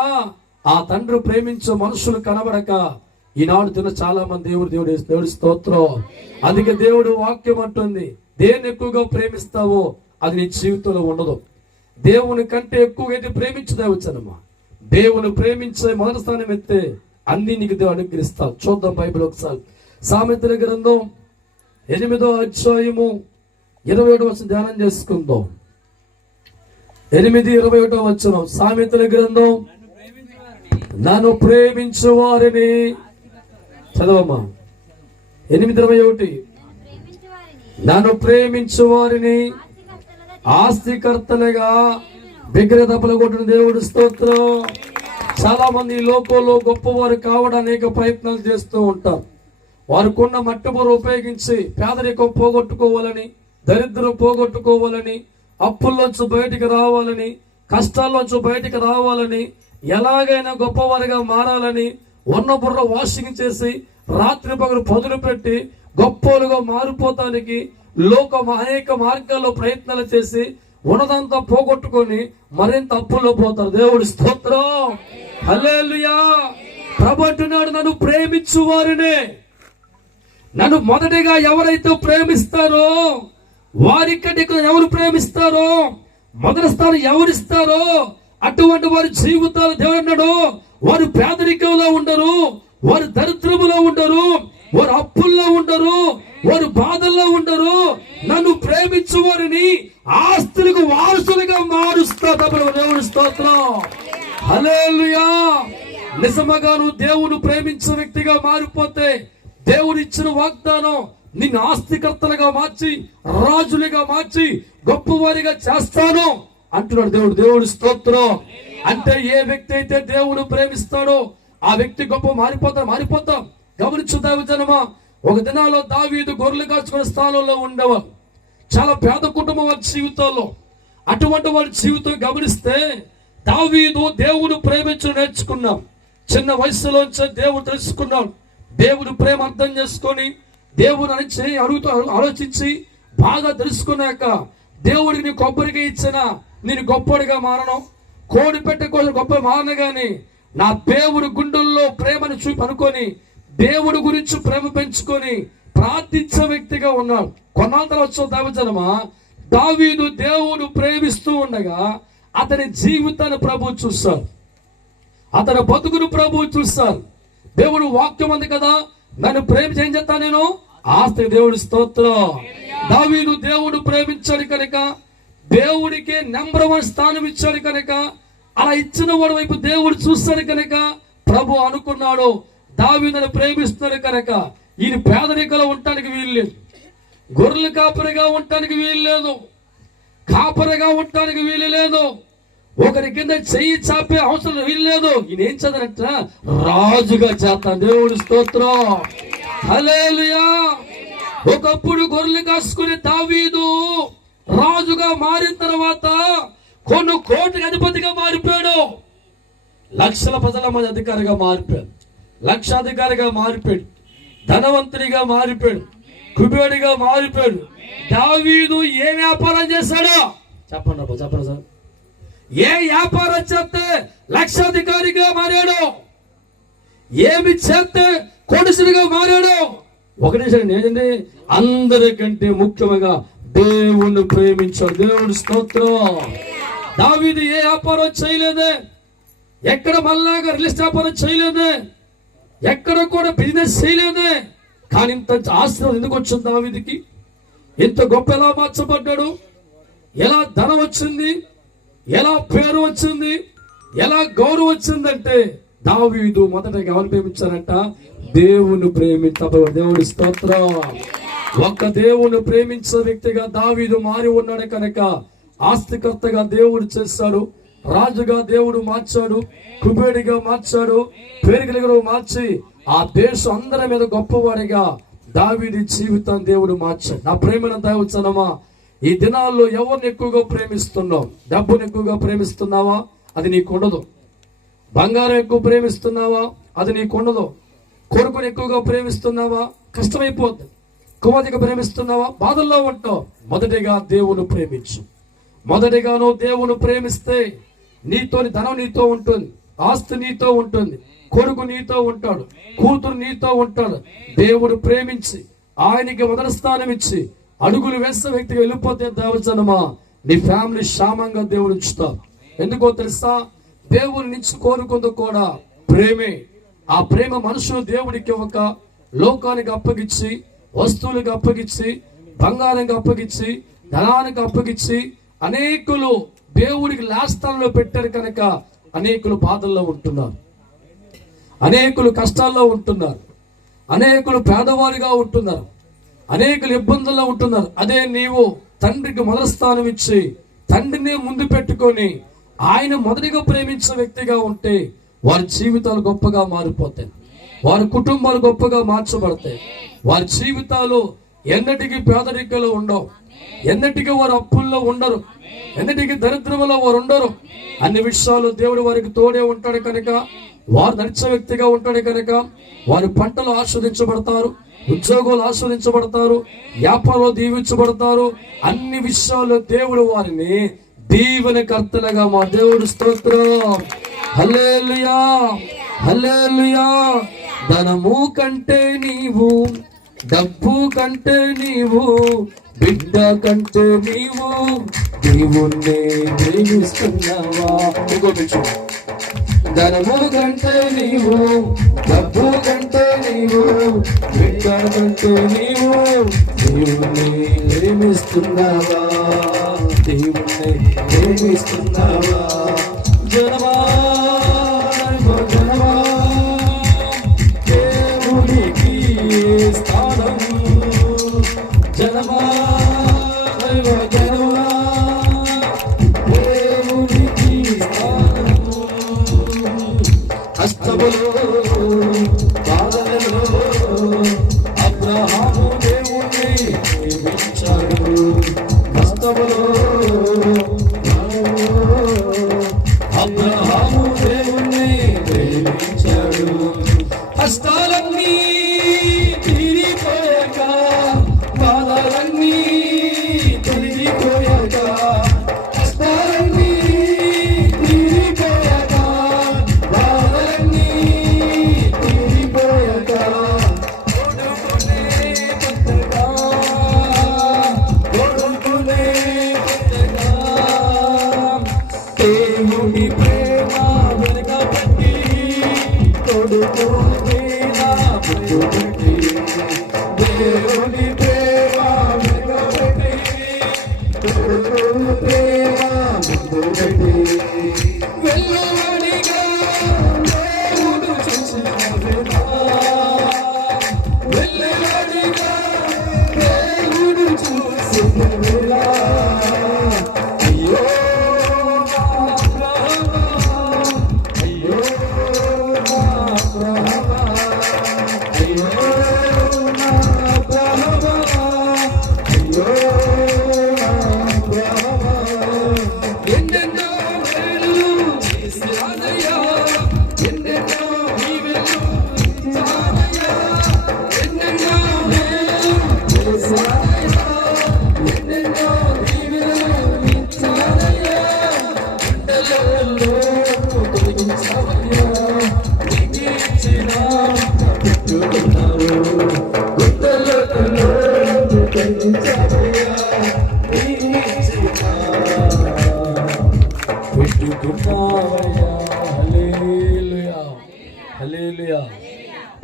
ఆ తండ్రి ప్రేమించే మనుషులు కనబడక ఈనాడు తిన్న చాలా మంది దేవుడి స్తోత్రం. అందుకే దేవుడు వాక్యం అంటుంది, దేన్ని ఎక్కువగా ప్రేమిస్తావో అది నీ జీవితంలో ఉండదు. దేవుని కంటే ఎక్కువగా అయితే ప్రేమించదేవచ్చనమ్మా. దేవుని ప్రేమించే మొదటి స్థానం ఎత్తే అన్ని నీకు దేవుడు అనుగ్రహిస్తావు. చూద్దాం బైబిల్ ఒకసారి. సామెతల గ్రంథం 8వ అధ్యాయము 27వ వచనం ధ్యానం చేసుకుందాం. 8:21 వచనం. సామెతల గ్రంథం, నన్ను ప్రేమించు వారిని, చదవమ్మా. 8:21. నన్ను ప్రేమించు వారిని ఆస్తికర్తలుగా విగ్రహతపలు కొట్టిన దేవుడు స్తోత్రం. చాలా మంది ఈ లోకంలో గొప్పవారు కావడానికి అనేక ప్రయత్నాలు చేస్తూ ఉంటారు. వారికున్న మట్టుబురు ఉపయోగించి పేదరికం పోగొట్టుకోవాలని, దరిద్రం పోగొట్టుకోవాలని, అప్పుల్లోంచి బయటికి రావాలని, కష్టాల్లోంచి బయటికి రావాలని, ఎలాగైనా గొప్పవారిగా మారాలని ఉన్న బుర్ర వాషింగ్ చేసి రాత్రి పగలు పదులు పెట్టి గొప్పలుగా మారిపోతానికి అనేక మార్గాల్లో ప్రయత్నాలు చేసి ఉన్నదంతా పోగొట్టుకొని మరింత అప్పుల్లో పోతారు. దేవుడి స్తోత్రం. హల్లెలూయా. ప్రభువు అంటున్నాడు, నన్ను ప్రేమించు వారినే. నన్ను మొదటిగా ఎవరైతే ప్రేమిస్తారో వారికంటే ఎవరు ప్రేమిస్తారో, మొదటి స్థానం ఎవరిస్తారో అటువంటి వారి జీవితాలు దేవుడు అన్నాడు, వారు పేదరికంలో ఉండరు, వారు దరిద్రములో ఉండరు, వారు అప్పుల్లో ఉండరు, వారు బాధల్లో ఉండరు. నన్ను ప్రేమించు వారిని ఆస్తులకు వారసులుగా మారుస్తా. దేవుని స్తోత్రం. హల్లెలూయా. నిజముగా నువ్వు దేవుని ప్రేమించే వ్యక్తిగా మారిపోతే దేవుడు ఇచ్చిన వాగ్దానం నిన్ను ఆస్తికర్తలుగా మార్చి, రాజులుగా మార్చి, గొప్పవారిగా చేస్తాను అంటున్నాడు దేవుడు. దేవుడి స్తోత్రం. అంటే ఏ వ్యక్తి అయితే దేవుడు ప్రేమిస్తాడో ఆ వ్యక్తి గొప్ప మారిపోతాం. గమనించు దైవజనమా, ఒక దినాల్లో దావీదు గొర్రెలు కాచుకునే స్థానంలో ఉండేవారు. చాలా పేద కుటుంబం వారి జీవితాల్లో. అటువంటి వారి జీవితం గమనిస్తే దావీదు దేవుడు ప్రేమించడం నేర్చుకున్నాం. చిన్న వయసులోంచే దేవుడు తెలుసుకున్నాడు. దేవుడు ప్రేమ అర్థం చేసుకొని దేవుడు అని ఆలోచించి బాగా తెలుసుకున్నాక దేవుడికి నీ కొబ్బరిగా ఇచ్చిన నేను గొప్పడిగా మారను, కోడి పెట్టే కోసం గొప్ప మారను, గాని నా దేవుడు గుండెల్లో ప్రేమను చూపి అనుకొని దేవుడి గురించి ప్రేమ పెంచుకొని ప్రార్థించే వ్యక్తిగా ఉన్నాడు. కొన్నాళ్ళ తర్వాత దైవజనమా, దావీదు దేవుడు ప్రేమిస్తూ ఉండగా అతని జీవితాన్ని ప్రభువు చూస్తారు, అతని బతుకును ప్రభువు చూస్తారు. దేవుడు వాక్యం ఉంది కదా, నన్ను ప్రేమ ఏం చేస్తా నేను ఆస్తి. దేవుడి స్తోత్రం. దావీదు దేవుడు ప్రేమించాడు కనుక దేవుడికి నెంబర్ 1 స్థానం ఇచ్చాడు కనుక, అలా ఇచ్చిన వాడి వైపు దేవుడు చూస్తాడు కనుక ప్రభు అనుకున్నాడు దావీదును ప్రేమిస్తున్నాడు కనుక ఈయన పేదరికలో ఉండటానికి వీలు లేదు, గొర్రెలు కాపరిగా ఉండటానికి వీలు లేదు, కాపరిగా ఉండటానికి వీలు లేదు, ఒకరి కింద చెయ్యి చాపే అవసరం వీలు లేదు. ఈయన ఏం చదవనట రాజుగా చేస్తాను. దేవుడి స్తోత్రం. హల్లెలూయా. ఒకప్పుడు గొర్రెలు కాసుకునే దావీదు రాజుగా మారిన తర్వాత కొన్ని కోట్ల అధిపతిగా మారిపోయాడు. లక్షల ప్రజల మంది అధికారిగా మారిపోయాడు, లక్షాధికారిగా మారిపోయాడు, ధనవంతుడిగా మారిపోయాడు, కుబేరుడిగా మారిపోయాడు. దావీదు ఏ వ్యాపారం చేశాడో చెప్పండి సార్. ఏ వ్యాపారం చేస్తే లక్షాధికారిగా మారాడు, ఏమి చేస్తే కోటీశ్వరుడిగా మారాడు. ఒకటే ఏంటంటే అందరికంటే ముఖ్యంగా దేవుణ్ణి ప్రేమించాడు. దేవుడి స్తోత్రం. దావీదు ఏ వ్యాపారం చేయలేదే, ఎక్కడ మళ్ళాగా రియల్ ఎస్టేట్ వ్యాపారం చేయలేదే, ఎక్కడ కూడా బిజినెస్ చేయలేదే, కానీ ఇంత ఆశీర్వాదం ఎందుకు వచ్చింది దావీదుకి? ఇంత గొప్ప ఎలా మార్చబడ్డాడు? ఎలా ధనం వచ్చింది, ఎలా పేరు వచ్చింది, ఎలా గౌరవం వచ్చిందంటే దావీదు మొదటగా ఎవరు ప్రేమించారంట? దేవుని ప్రేమించారు. దేవుడి స్తోత్రం. ఒక్క దేవుని ప్రేమించే వ్యక్తిగా దావీదు మారి ఉన్నాడు కనుక ఆస్తికర్తగా దేవుడు చేశాడు, రాజుగా దేవుడు మార్చాడు, కుబేరుడిగా మార్చాడు, పేరుగలిగా మార్చి ఆ దేశం అందరి మీద గొప్పవాడిగా దావీదు జీవితాన్ని దేవుడు మార్చాడు. నా ప్రేమను దైవజనమా, ఈ దినాల్లో ఎవరిని ఎక్కువగా ప్రేమిస్తున్నావు? డబ్బుని ఎక్కువగా ప్రేమిస్తున్నావా? అది నీకు ఉండదు. బంగారం ఎక్కువ ప్రేమిస్తున్నావా? అది నీకు ఉండదు. కొడుకుని ఎక్కువగా ప్రేమిస్తున్నావా? కష్టమైపోద్ది. కుమార్తెగా ప్రేమిస్తున్నావా? బాధల్లో ఉంటావు. మొదటిగా దేవుని ప్రేమించు. మొదటిగా నువ్వు దేవుని ప్రేమిస్తే నీతోని ధనం నీతో ఉంటుంది, ఆస్తి నీతో ఉంటుంది, కొడుకు నీతో ఉంటాడు, కూతురు నీతో ఉంటాడు. దేవుడు ప్రేమించి ఆయనకి మొదటి స్థానం ఇచ్చి అడుగులు వేసే వ్యక్తిగా వెళ్ళిపోతే దేవజనమా నీ ఫ్యామిలీ క్షేమంగా దేవుడు ఉంచుతావు. ఎందుకో తెలుసా? దేవుని నుంచి కోరుకుంది కూడా ప్రేమే. ఆ ప్రేమ మనుషులు దేవుడికి ఒక లోకానికి అప్పగించి, వస్తువులకు అప్పగించి, బంగారానికి అప్పగించి, ధనానికి అప్పగించి అనేకులు దేవుడికి లాస్థానంలో పెట్టారు కనుక అనేకులు బాధల్లో ఉంటున్నారు, అనేకులు కష్టాల్లో ఉంటున్నారు, అనేకులు పేదవారిగా ఉంటున్నారు, అనేకులు ఇబ్బందుల్లో ఉంటున్నారు. అదే నీవు తండ్రికి మొదటి స్థానం ఇచ్చి తండ్రిని ముందు పెట్టుకొని ఆయన మొదటిగా ప్రేమించిన వ్యక్తిగా ఉంటే వారి జీవితాలు గొప్పగా మారిపోతాయి, వారి కుటుంబాలు గొప్పగా మార్చబడతాయి. వారి జీవితాలు ఎన్నటికీ పేదరికలో ఉండవు, ఎన్నటికీ వారు అప్పుల్లో ఉండరు, ఎన్నటికీ దరిద్రంలో వారు ఉండరు. అన్ని విషయాలు దేవుడు వారికి తోడే ఉంటాడు కనుక వారు నడిచే వ్యక్తిగా ఉంటాడు కనుక వారి పంటలు ఆస్వాదించబడతారు, ఉద్యోగాలు ఆస్వాదించబడతారు, వ్యాపారాలు దీవించబడతారు. అన్ని విషయాల్లో దేవుడు వారిని దీవెనకర్తలుగా మా దేవుడు స్తోత్రం. హల్లెలూయా, హల్లెలూయా. ధనము కంటే నీవు, డబ్బు కంటే నీవు, బిడ్డ కంటే నీవు దేవుణ్ణి ప్రేమిస్తున్నావా? ధనము కంటే నీవు, డబ్బు కంటే నీవు, బిడ్డ కంటే నీవు దేవుణ్ణి ప్రేమిస్తున్నావా? దేవుణ్ణి ప్రేమిస్తున్నావా? జనమా జనమా దేవుడికి స్థానం, జనమా జనమా దేవుడికి స్థానం. కష్టములో బాధలలో అబ్రహాము దేవుణ్ణి ప్రేమించాడు. కష్టములో అబ్రహాము దేవుణ్ణి ప్రేమించాడు. కష్టాలన్నీ తీరిపోయాక, బాధలన్నీ తొలగిపోయాక, కష్టాలన్నీ తీరిపోయాక, బాధలన్నీ తీరిపోయాక, కొడుకునే కొత్తగా, కొడుకునే కొత్తగా దేవుడి ప్రేమ వెనకబట్టి, కొడుకు ప్రేమ ముందు పెట్టి, దేవుడి ప్రేమ వెనకబట్టి, కొడుకు ప్రేమ ముందు పెట్టి, వెళ్ళవడిగా దేవుడు చూసిన వేళ, వెళ్ళవడిగా దేవుడు చూసిన వేళ, అయ్యో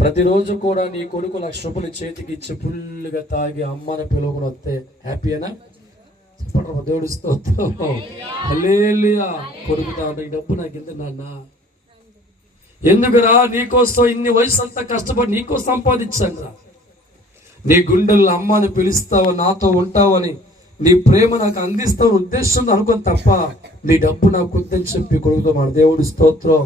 ప్రతిరోజు కూడా నీ కొడుకు ₹1,00,000 చేతికి ఇచ్చి ఫుల్గా తాగి అమ్మని పిలువకుండా వస్తే హ్యాపీయేనా? చెప్పండి దేవుడి స్తోత్రం. హల్లెలూయా. కొడుకు ఈ డబ్బు నాకు ఎందుకు నాన్న? ఎందుకురా? నీకోసం ఇన్ని వయసు అంతా కష్టపడి నీకోసం సంపాదించాను రా. నీ గుండెల్లో అమ్మని పిలుస్తావు, నాతో ఉంటావని, నీ ప్రేమ నాకు అందిస్తావు ఉద్దేశం అనుకోని తప్ప నీ డబ్బు నాకు వద్దని చెప్పి కొడుకుతో మన దేవుడి స్తోత్రం.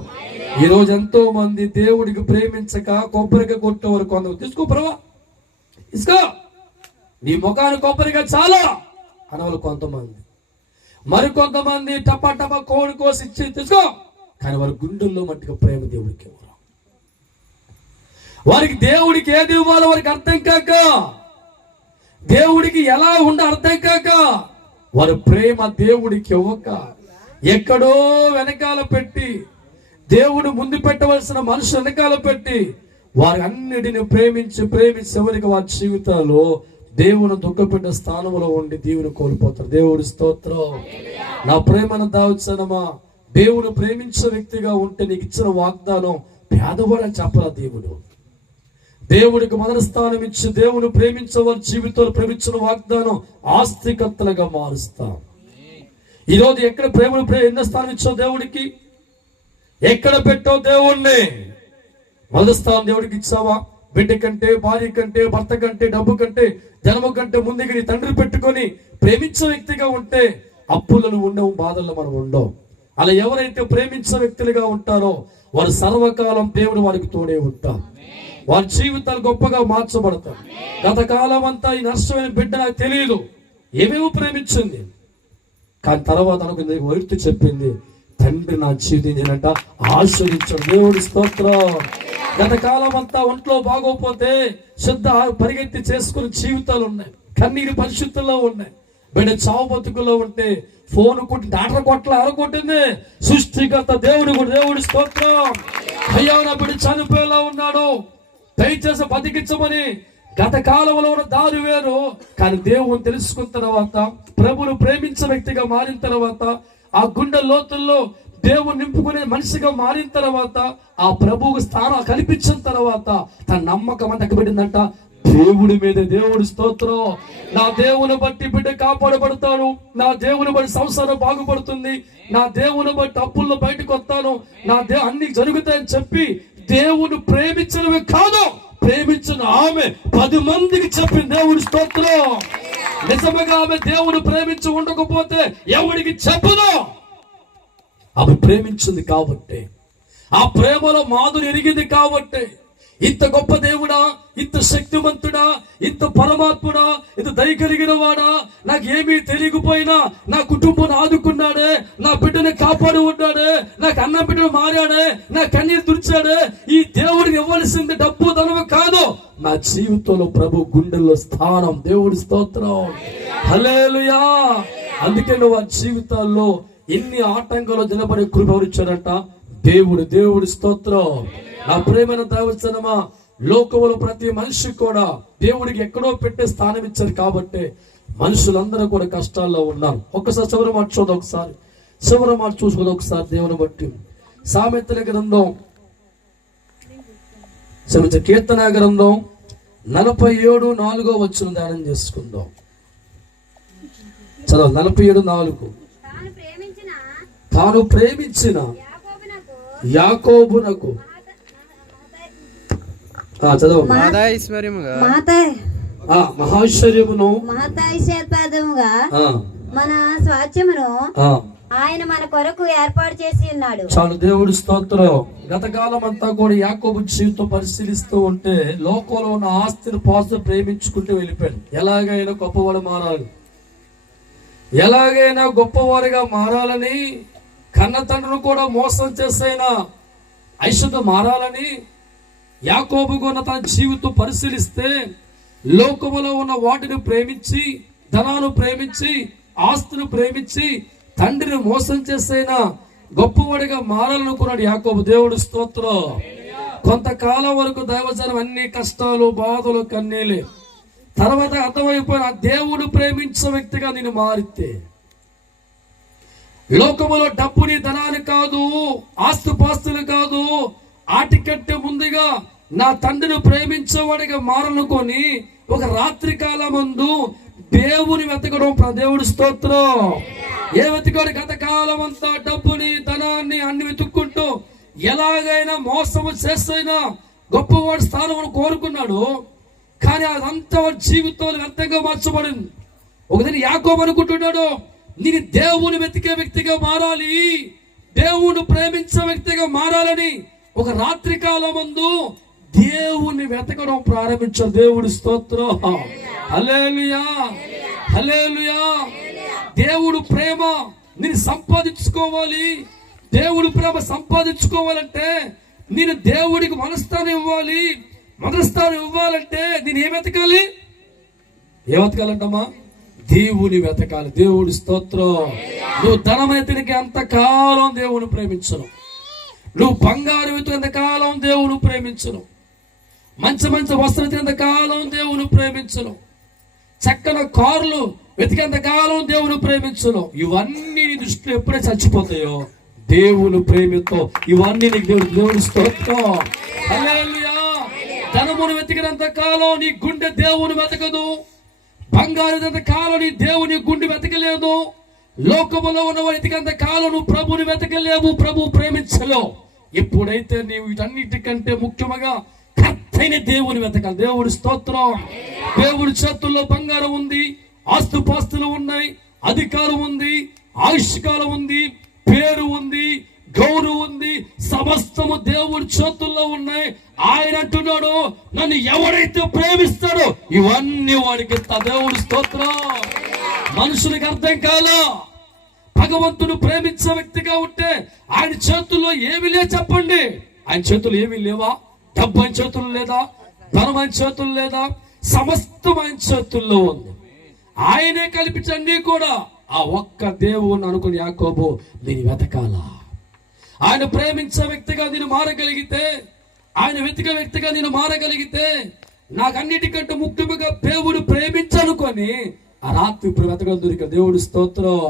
ఈ రోజు ఎంతో మంది దేవుడికి ప్రేమించక కొబ్బరిగా కొట్టేవారు కొందరు. తీసుకో ప్రభా, తీసుకో, నీ ముఖాన్ని కొబ్బరిగా చాలా అనవాళ్ళు కొంతమంది. మరికొంతమంది టపా టపా కోడి కోసి ఇచ్చి తీసుకో, కానీ వారి గుండెల్లో మట్టిగా ప్రేమ దేవుడికి ఇవ్వరు. వారికి దేవుడికి ఏది ఇవ్వాలో వారికి అర్థం కాక, దేవుడికి ఎలా ఉండ అర్థం కాక, వారి ప్రేమ దేవుడికి ఇవ్వక, ఎక్కడో వెనకాల పెట్టి, దేవుడు ముందు పెట్టవలసిన మనుషు వెనకాల పెట్టి, వారి అన్నిటిని ప్రేమించి ఎవరికి వారి జీవితాల్లో దేవుని దుఃఖపెట్ట స్థానంలో ఉండి దేవుని కోల్పోతారు. దేవుడి స్తోత్రం. నా ప్రేమను దావచ్చనమా, దేవుడు ప్రేమించే వ్యక్తిగా ఉంటే నీకు ఇచ్చిన వాగ్దానం పేదవాడని చెప్పాల. దేవుడికి మొదటి స్థానం ఇచ్చి దేవుడు ప్రేమించే వారి జీవితంలో ప్రేమించిన వాగ్దానం ఆస్తికర్తలుగా మారుస్తాం. ఈరోజు ఎక్కడ ప్రేమను ఎన్నో స్థానం ఇచ్చావు దేవుడికి? ఎక్కడ పెట్టావు దేవుణ్ణి? మొదటి స్థానం దేవుడికి ఇచ్చావా? బిడ్డ కంటే, భార్య కంటే, భర్త కంటే, డబ్బు కంటే, జన్మ కంటే ముందుగా నీ తండ్రి పెట్టుకొని ప్రేమించే వ్యక్తిగా ఉంటే అప్పులను ఉండవు, బాధల్లో మనం ఉండవు. అలా ఎవరైతే ప్రేమించే వ్యక్తులుగా ఉంటారో వారు సర్వకాలం దేవుడు వారికి తోడే ఉంటారు. వారి జీవితాలు గొప్పగా మార్చబడతారు. గత కాలం అంతా ఈ నష్టమైన బిడ్డ నాకు తెలియదు, ఏమేమో ప్రేమించింది, కానీ తర్వాత అనుకుంది వైద్యు చెప్పింది, తండ్రి నా జీవితంట ఆశ్రయించాడు. దేవుడి స్తోత్రం. గత కాలం అంతా ఒంట్లో బాగోపోతే శుద్ధ పరిగెత్తి చేసుకునే జీవితాలు ఉన్నాయి, కన్నీరు పరిశుద్ధంలో ఉన్నాయి. బిడ్డ చావు బతుకుల్లో ఉంటే ఫోన్ కొట్టి డాక్టర్ కొట్ల అరగొట్టింది సృష్టికర్త దేవుడు కూడా. దేవుడి స్తోత్రం. అయ్యా నా బిడ్డ చనిపోయేలా ఉన్నాడు, దయచేసి బతికించమని. గత కాలంలో ఉన్న దారి వేరు, కానీ దేవుని తెలుసుకున్న తర్వాత, ప్రభువును ప్రేమించే వ్యక్తిగా మారిన తర్వాత, ఆ గుండె లోతుల్లో దేవుని నింపుకునే మనిషిగా మారిన తర్వాత, ఆ ప్రభువుకు స్థానం కల్పించిన తర్వాత తన నమ్మకం అంతా పెట్టిందంట. దేవుడి మీద. దేవుడి స్తోత్రం. నా దేవుని బట్టి బిడ్డ కాపాడబడతాడు, నా దేవుని బట్టి సంసారం బాగుపడుతుంది, నా దేవుని బట్టి అప్పుల్లో బయటకు వస్తాను, నా అన్ని జరుగుతాయని చెప్పి దేవుని ప్రేమించడమే కాదు, ప్రేమించిన ఆమె 10 మందికి చెప్పింది. దేవుడి స్తోత్రం. నిజంగా ఆమె దేవుని ప్రేమించి ఉండకపోతే ఎవరికి చెప్పదు. ఆమె ప్రేమించింది కాబట్టి, ఆ ప్రేమలో మాధురి ఎరిగింది కాబట్టి, ఇంత గొప్ప దేవుడా, ఇంత శక్తివంతుడా, ఇంత పరమాత్ముడా, ఇంత దయ కలిగిన వాడా, నాకు ఏమీ తెలియకపోయినా నా కుటుంబాన్ని ఆదుకున్నాడే, నా బిడ్డని కాపాడు ఉన్నాడే, నాకు అన్న బిడ్డను మారాడే, నా కన్నీరు తుడిచాడే, ఈ దేవుడికి ఇవ్వాల్సింది డబ్బు ధనము కాదు, నా జీవితంలో ప్రభు గుండెల్లో స్థానం. దేవుడి స్తోత్రం. హల్లెలూయా. అందుకే నువ్వు ఆ జీవితాల్లో ఎన్ని ఆటంకాలు నిలబడి కృపరిచారంట దేవుడు. దేవుడి స్తోత్రం. నా ప్రేమైన దైవజనమా, లోకంలో ప్రతి మనిషి కూడా దేవుడికి ఎక్కడో పెట్టే స్థానం ఇచ్చారు కాబట్టి మనుషులందరూ కూడా కష్టాల్లో ఉన్నారు. ఒక్కసారి చివరి మాట చూద్దాం, ఒకసారి చివరి మాట చూసుకుందాం ఒకసారి దేవుని బట్టి. సామెతల గ్రంథం, కీర్తన గ్రంథం 47:4 ధ్యానం చేసుకుందాం. చదవ. 47:4. తాను ప్రేమించిన యాకోబునకు చదవ. మహాశ్చర్యమును మహతాశ్చర్యముగా మన స్వాస్థ్యమును ఆయన మన కొరకు ఏర్పాటు చేసి ఉన్నాడు. చాలు. దేవుడి స్తోత్రం. గతకాలం అంతా కూడా యాకోబు జీవితం పరిశీలిస్తూ ఉంటే లోకంలో ఉన్న ఆస్తిని పాస్తులు ప్రేమించుకుంటూ వెళ్ళిపోయాడు. ఎలాగైనా గొప్పవాడు మారాలి, ఎలాగైనా గొప్పవారిగా మారాలని, కన్న తండ్రులు కూడా మోసం చేసైనా ఐశ్వర్యం మారాలని యాకోబు కూడా తన జీవితం పరిశీలిస్తే లోకములో ఉన్న వాటిని ప్రేమించి, ధనాన్ని ప్రేమించి, ఆస్తును ప్రేమించి తండ్రిని మోసం చేసైనా గొప్పవాడిగా మారాలనుకున్నాడు యాకోబు. దేవుడు స్తోత్రం. కొంతకాలం వరకు దైవజనం అన్ని కష్టాలు, బాధలు, కన్నీలే. తర్వాత అర్థమైపోయిన దేవుడు ప్రేమించే వ్యక్తిగా నేను మారితే, లోకములో డబ్బుని, ధనాన్ని కాదు, ఆస్తుపాస్తులు కాదు, ఆటికంటే ముందుగా నా తండ్రిని ప్రేమించేవాడిగా మారనుకొని ఒక రాత్రి కాలం ముందు దేవుని వెతకడం. దేవుడి స్తోత్రం. ఏ వెతకాడు? గతకాలం అంతా డబ్బుని, ధనాన్ని అన్ని వెతుక్కుంటూ ఎలాగైనా మోసము చేసైనా గొప్పవాడి స్థానం కోరుకున్నాడు. కానీ అదంతా వాడి జీవితంలో వ్యర్థంగా మార్చబడింది. ఒకదిన యాకోబు అనుకుంటున్నాడు, నేను దేవుని వెతికే వ్యక్తిగా మారాలి, దేవుని ప్రేమించే వ్యక్తిగా మారాలని ఒక రాత్రి కాలం ముందు దేవుని వెతకడం ప్రారంభించారు. దేవుడి స్తోత్రం. హల్లెలూయా, హల్లెలూయా. దేవుడు ప్రేమ నేను సంపాదించుకోవాలి. దేవుడు ప్రేమ సంపాదించుకోవాలంటే నేను దేవుడికి మనస్థానం ఇవ్వాలి. మనస్థానం ఇవ్వాలంటే నేను ఏం వెతకాలి? ఏం వెతకాలంటమ్మా? దేవుని వెతకాలి. దేవుడి స్తోత్రం. నువ్వు ధనం ఎత్తినకి ఎంతకాలం దేవుని ప్రేమించను, నువ్వు బంగారు వెతికేంత కాలం దేవుని ప్రేమించను, మంచి మంచి వస్త్రం వెతికేంత కాలం దేవుని ప్రేమించను, చక్కని కార్లు వెతికేంత కాలం దేవుని ప్రేమించను. ఇవన్నీ నీ దృష్టిలో ఎప్పుడే చచ్చిపోతాయో దేవుని ప్రేమతో ఇవన్నీ నీకు దేవుడి స్తోత్రం. హల్లెలూయా. ధనమును వెతికినంత కాలం నీ గుండె దేవుని వెతకదు, బంగారు కాలం నీ దేవుని గుండె వెతకలేదు, లోకములో ఉన్న వెతికంత కాలం నువ్వు ప్రభుని వెతకలేవు, ప్రభు ప్రేమించలేవు. ఎప్పుడైతే నీవు వీటన్నిటికంటే ముఖ్యంగా కర్తైన దేవుని వెతకాలి. దేవుడి స్తోత్రం. దేవుడి చేతుల్లో బంగారం ఉంది, ఆస్తుపాస్తులు ఉన్నాయి, అధికారం ఉంది, ఆయుష్కాలం ఉంది, పేరు ఉంది, గౌరవం ఉంది, సమస్తము దేవుడి చేతుల్లో ఉన్నాయి. ఆయన అంటున్నాడు, నన్ను ఎవరైతే ప్రేమిస్తాడో ఇవన్నీ వాడికి ఇస్తా. దేవుడి స్తోత్రం. మనుషులకు అర్థం కాలా. భగవంతుడు ప్రేమించే వ్యక్తిగా ఉంటే ఆయన చేతుల్లో ఏమి లే చెప్పండి. ఆయన చేతులు ఏమీ లేవా? డబ్బు ఆయన చేతులు లేదా? ధనం ఆయన చేతులు లేదా? సమస్తం ఆయన చేతుల్లో ఉంది. ఆయనే కల్పించండి కూడా. ఆ ఒక్క దేవుని అనుకుని యాకోబు నేను వెతకాలా. ఆయన ప్రేమించే వ్యక్తిగా నేను మారగలిగితే, ఆయన వెతికే వ్యక్తిగా నేను మారగలిగితే, నాకు అన్నిటికంటే ముఖ్యంగా దేవుడు ప్రేమించనుకొని ఆ రాత్రి ఇప్పుడు వెతకడం దొరిక. దేవుడి స్తోత్రం.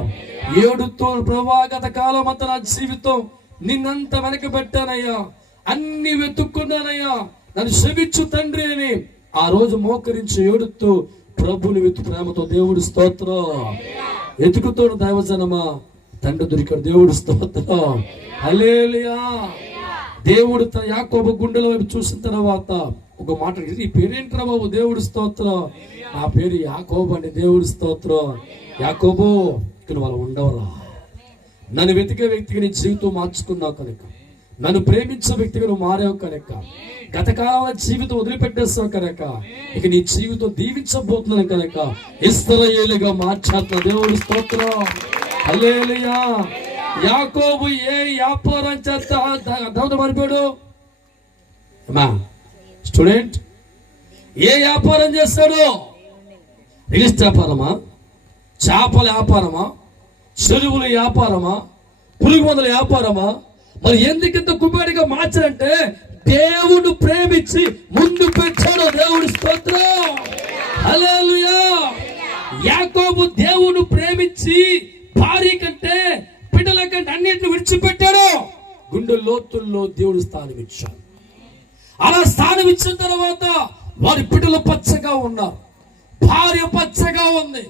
ఏడుతో ప్రభాగత కాలం అంతా నా జీవితం నిన్నంత వెనక పెట్టానయ్యా, అన్ని వెతుక్కున్నానయ్యా, నన్ను క్షమించు తండ్రి అని ఆ రోజు మోకరించి ఏడుతూ ప్రభుని వెతు ప్రేమతో దేవుడు స్తోత్రం. ఎతుకుతోడు దైవజనమా, తండ్రి దొరికాడు, దేవుడు స్తోత్రం. హల్లెలూయా. దేవుడు తన యాకోబు గుండెల వైపు చూసిన తర్వాత ఒక మాట, ఈ పేరేంట్రా బాబు? దేవుడు స్తోత్రం. నా పేరు యాకోబు అండి, దేవుడు స్తోత్రం. యాకోబు, ఇక్కడ వాళ్ళు ఉండవరా? నన్ను వెతికే వ్యక్తికి నీ జీవితం మార్చుకున్నావు కనుక, నన్ను ప్రేమించే వ్యక్తిగా నువ్వు మారావు కనుక, గతకాలంలో జీవితం వదిలిపెట్టేస్తావు కనుక, ఇక నీ జీవితం దీవించబోతున్నాను కనుక ఇశ్రాయేలుగా మార్చేస్తున్న దేవుడు స్తోత్రం. హల్లెలూయా. యాకోబు ఏ వ్యాపారం చేస్తా దావత మారిపోయాడు? స్టూడెంట్, ఏ వ్యాపారం చేస్తాడు? రియల్ ఎస్టేట్ వ్యాపారమా? చేపల వ్యాపారమా? చెరువుల వ్యాపారమా? పురుగు మందుల వ్యాపారమా? మరి ఎందుకింత కుబేరుగా మార్చారంటే దేవుడు ప్రేమించి ముందు పెట్టాడు. దేవుడు స్తోత్రం. హల్లెలూయా. యాకోబు దేవుడు ప్రేమించి భార్య కంటే బిడ్డల కంటే అన్నిటిని విడిచిపెట్టాడు. గుండె లోతుల్లో దేవుడు స్థానం ఇచ్చాడు. అలా స్థానం ఇచ్చిన తర్వాత వారి బిడ్డలు పచ్చగా ఉన్నారు, భార్య పచ్చగా ఉంది,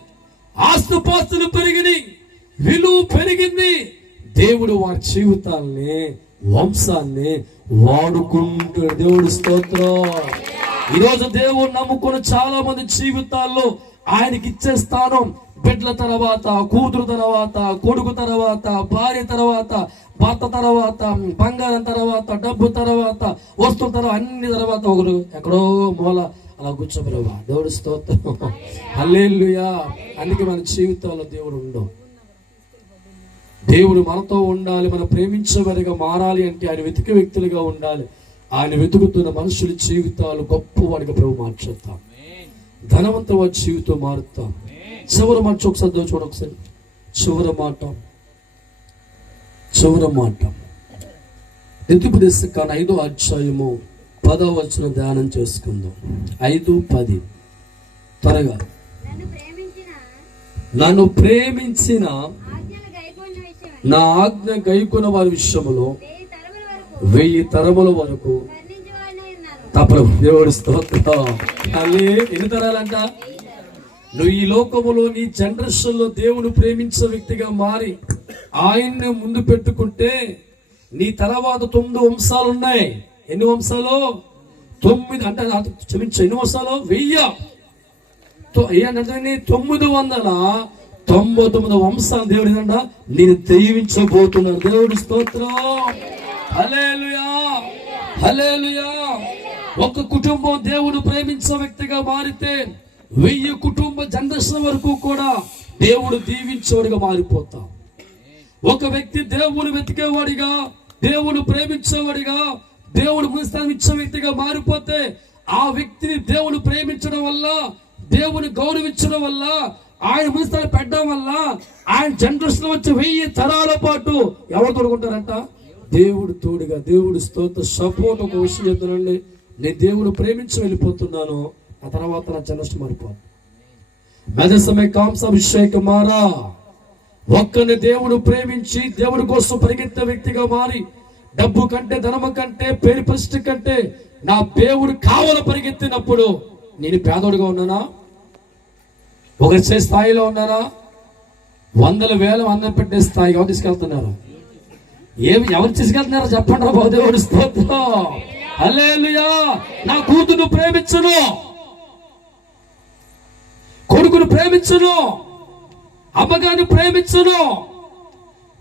ఆస్తుపాస్తులు పెరిగినాయి, విలువ పెరిగింది. దేవుడు వారి జీవితాల్ని, వంశాన్ని వాడుకుంటాడు. దేవుడు స్తోత్రం. ఈరోజు దేవుడు నమ్ముకున్న చాలా మంది జీవితాల్లో ఆయనకి ఇచ్చే స్థానం బిడ్డల తర్వాత, కూతురు తర్వాత, కొడుకు తర్వాత, భార్య తర్వాత, భర్త తర్వాత, బంగారం తర్వాత, డబ్బు తర్వాత, వస్తువుల తర్వాత, అన్ని తర్వాత ఒకరు ఎక్కడో మూల అలా కూర్చోబోవా. దేవుడు స్తోత్రం. హల్లెలూయా. అందుకే మన జీవితంలో దేవుడు ఉండవు. దేవుడు మనతో ఉండాలి, మనం ప్రేమించేవారిగా మారాలి అంటే ఆయన వెతికే వ్యక్తులుగా ఉండాలి. ఆయన వెతుకుతున్న మనుషుల జీవితాలు గొప్పవాడిగా ప్రభు మార్చేస్తాం, ధనవంత వారి జీవితం మారుతాం. చివరి మాట ఒకసారి చూడ, ఒకసారి చివరి మాట ద్వితీయోపదేశకాండం 5వ అధ్యాయము 10వ వచనం ధ్యానం చేసుకుందాం. 5:10 త్వరగా. నన్ను ప్రేమించిన నా ఆజ్ఞ గైకొన్న వారి విషయంలో 1000 తరముల వరకు తప్పదు. దేవుడు స్తోత్రం. ఎన్ని తరాలంట? నువ్వు ఈ లోకములో నీ జనరేషన్ లో దేవుని ప్రేమించే వ్యక్తిగా మారి ఆయన్ని ముందు పెట్టుకుంటే నీ తర్వాత 9 వంశాలు ఉన్నాయి. ఎన్ని వంశాలు? 9. అంటే ఎన్ని వంశాలు? 1000. 999 వంశాలు దేవుడు ఏంటంట నేను దీవించబోతున్నాను. దేవుడి స్తోత్రం. హల్లెలూయా. హల్లెలూయా. ఒక కుటుంబం దేవుడు ప్రేమించే వ్యక్తిగా మారితే 1000 కుటుంబ జనరేషన్ వరకు కూడా దేవుడు దీవించేవాడిగా మారిపోతాం. ఒక వ్యక్తి దేవుడు వెతికేవాడిగా, దేవుడు ప్రేమించేవాడిగా, దేవుడు ముందుస్థానం ఇచ్చే వ్యక్తిగా మారిపోతే ఆ వ్యక్తిని దేవుడు ప్రేమించడం వల్ల, దేవుని గౌరవించడం వల్ల, ఆయన ముందుస్థానం పెట్టడం వల్ల ఆయన జనరేషన్ వచ్చి 1000 తరాల పాటు ఎవరు తోడుకుంటారంట? దేవుడు తోడుగా. దేవుడు స్తోత్ర. సపోర్ట్. ఒక విషయం చెప్తానండి, నేను దేవుడు ప్రేమించి వెళ్ళిపోతున్నాను, ఆ తర్వాత నా జనరేషన్ మారిపోదు. మెదసమే కాంసాభిషేకం మారా. ఒక్కని దేవుడు ప్రేమించి దేవుడి కోసం పరిగెత్తే వ్యక్తిగా మారి, డబ్బు కంటే, ధనము కంటే, పేరు ప్రతిష్ఠ కంటే నా దేవుడు కావాలని పరిగెత్తినప్పుడు నేను పేదోడుగా ఉన్నానా? ఒకరి చే స్థాయిలో ఉన్నానా? 100,000 అందం పెట్టే స్థాయిగా ఎవరు తీసుకెళ్తున్నారు? ఎవరు తీసుకెళ్తున్నారో చెప్పండి రా బాబు. దేవుడు స్తోత్రం. హల్లెలూయా. నా కూతురు ప్రేమించను, కొడుకును ప్రేమించను, అమ్మగారిని ప్రేమించను,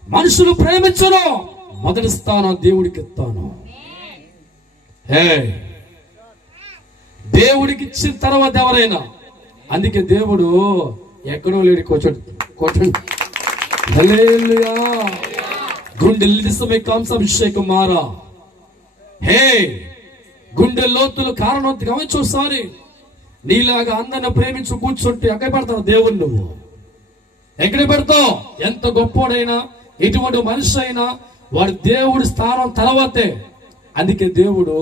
మనుషులు ప్రేమించను, మొదటి స్థానం దేవుడికి ఇస్తాను. దేవుడికి ఇచ్చిన తర్వాత ఎవరైనా, అందుకే దేవుడు ఎక్కడో లేడు, కొట్టండి. హల్లెలూయా. గుండె కాంసాభిషేకం మారా. గుండె లోతులు కారణం గమనించోసారి. నీలాగా అందరిని ప్రేమించు కూర్చుంటే ఎక్కడ పెడతావు దేవుణ్ణి? నువ్వు ఎక్కడ పెడతావు? ఎంత గొప్పోడైనా, ఎటువంటి మనిషి అయినా వాడి దేవుడి స్థానం తర్వాతే. అందుకే దేవుడు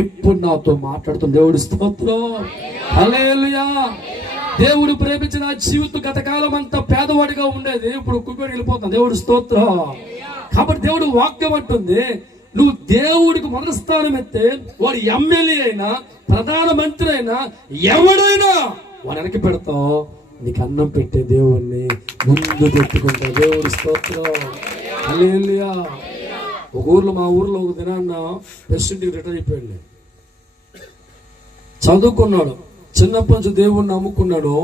ఎప్పుడు నాతో మాట్లాడుతున్న. దేవుడి స్తోత్రం. హల్లెలూయా. దేవుడు ప్రేమించిన జీవితం గతకాలం అంతా పేదవాడిగా ఉండేది, ఇప్పుడు కుబేరుకి వెళ్ళిపోతాం. దేవుడి స్తోత్రం. కాబట్టి దేవుడు వాక్యం అంటుంది, నువ్వు దేవుడికి మొదటి స్థానం ఎత్తే వాడు ఎమ్మెల్యే అయినా ప్రధానమంత్రి అయినా ఎవడైనా వాడు వెనక్కి పెడతావు. నీకు అన్నం పెట్టే దేవుణ్ణి ముందు పెట్టుకుంటావు. దేవుడి స్తోత్రం. హల్లెలూయా. మా ఊర్లో ఒక దినాన్న ప్రెసిడెంట్కి రిటైర్ అయిపోయాడు. చదువుకున్నాడు, చిన్నప్పటి నుంచి దేవుణ్ణి నమ్ముకున్నాడు.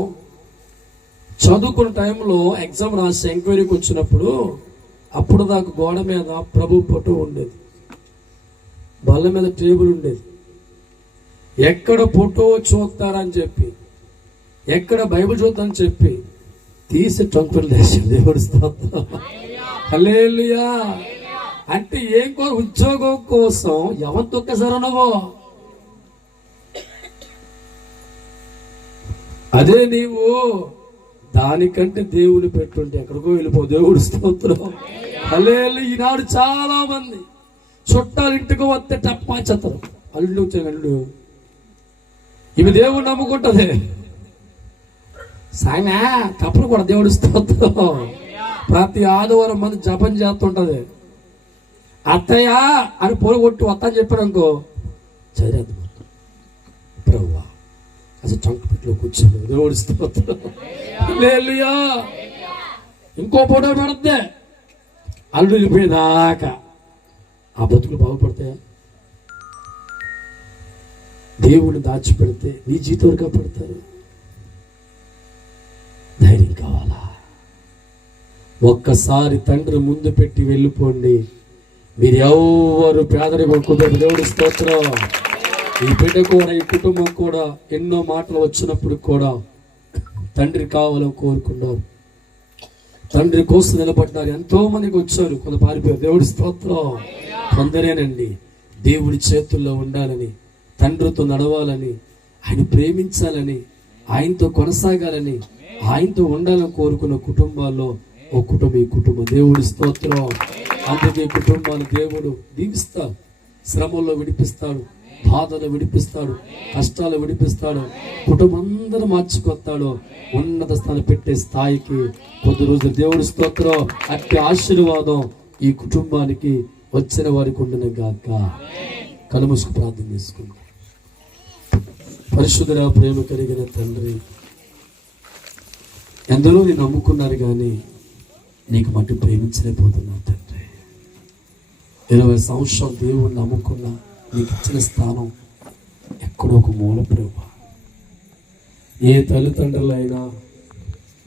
చదువుకున్న టైంలో ఎగ్జామ్ రాసి ఎంక్వైరీకి వచ్చినప్పుడు అప్పుడు దాకా గోడ మీద ప్రభు ఫోటో ఉండేది, బల్ల మీద టేబుల్ ఉండేది. ఎక్కడ ఫోటో చూస్తారని చెప్పి, ఎక్కడ బైబిల్ చూద్దామని చెప్పి తీసి ట్రంకులు వేసాడు. దేవుడి స్తోత్రం. హల్లెలూయా. అంటే ఏం ఉద్యోగం కోసం ఎవరు తొక్కసారనవో అదే నీవు దానికంటే దేవుని పెట్టుంటే ఎక్కడికో వెళ్ళిపో. దేవుడి స్తోత్రం. హల్లెలూయా. ఈనాడు చాలా మంది చుట్టాలు ఇంటికి వస్తే టప్పా చెత్తరు. అల్లుడు అల్లుడు ఇవి దేవుడు నమ్ముకుంటది. సాయనా తప్పుడు కూడా దేవుడి స్తోత్రం. ప్రతి ఆదివారం మంది జపం చేస్తుంటది. అత్తయ్య అని పొలగొట్టి వస్తా అని చెప్పాడు అనుకో, చదివేద్దాం ప్రభువా అసలు చంక పెట్టులో కూర్చోండి. దేవుడి స్తోత్రం. హల్లెలూయా. ఇంకో ఫోటో పెడితే అల్లుడు వెళ్ళిపోయేదాకా ఆ బతుకులు బాగుపడతాయా? దేవుడిని దాచిపెడితే నీ జీవితం కాపాడతారు. ధైర్యం కావాలా? ఒక్కసారి తండ్రి ముందు పెట్టి వెళ్ళిపోండి. మీరు ఎవరు పేదరికం కుదరదు. దేవుడి స్తోత్రం. ఈ బిడ్డ కూడా, ఈ కుటుంబం కూడా ఎన్నో మాటలు వచ్చినప్పుడు కూడా తండ్రి కావాలని కోరుకున్నారు. తండ్రి కోసం నిలబడ్డారు. ఎంతో మందికి వచ్చారు, కొంత పారిపోయారు. దేవుడి స్తోత్రం. కొందరేనండి దేవుడి చేతుల్లో ఉండాలని, తండ్రితో నడవాలని, ఆయన ప్రేమించాలని, ఆయనతో కొనసాగాలని, ఆయనతో ఉండాలని కోరుకున్న కుటుంబాల్లో ఒక కుటుంబం ఈ కుటుంబం. దేవుడి స్తోత్రం. అందుకే కుటుంబాలు దేవుడు దీవిస్తాడు. శ్రమల్లో విడిపిస్తాడు, బాధలు విడిపిస్తాడు, కష్టాలు విడిపిస్తాడు. కుటుంబం అందరూ మార్చుకొస్తాడు. ఉన్నత స్థానం పెట్టే స్థాయికి కొద్ది రోజులు. దేవుడి స్తోత్రం. అట్టి ఆశీర్వాదం ఈ కుటుంబానికి వచ్చిన వారికి ఉండను గాక. కనుమూసుకు ప్రార్థన చేసుకుందాం. పరిశుద్ధుడా, ప్రేమ కలిగిన తండ్రి, ఎందరో నేను నమ్ముకున్నారు కానీ నీకు మట్టి ప్రేమించలేకపోతున్నావు తండ్రి. 20 సంవత్సరాలు దేవుణ్ణి నమ్ముకున్నా నీకు ఇచ్చిన స్థానం ఎక్కడో ఒక మూల ప్రభు. ఏ తల్లిదండ్రులైనా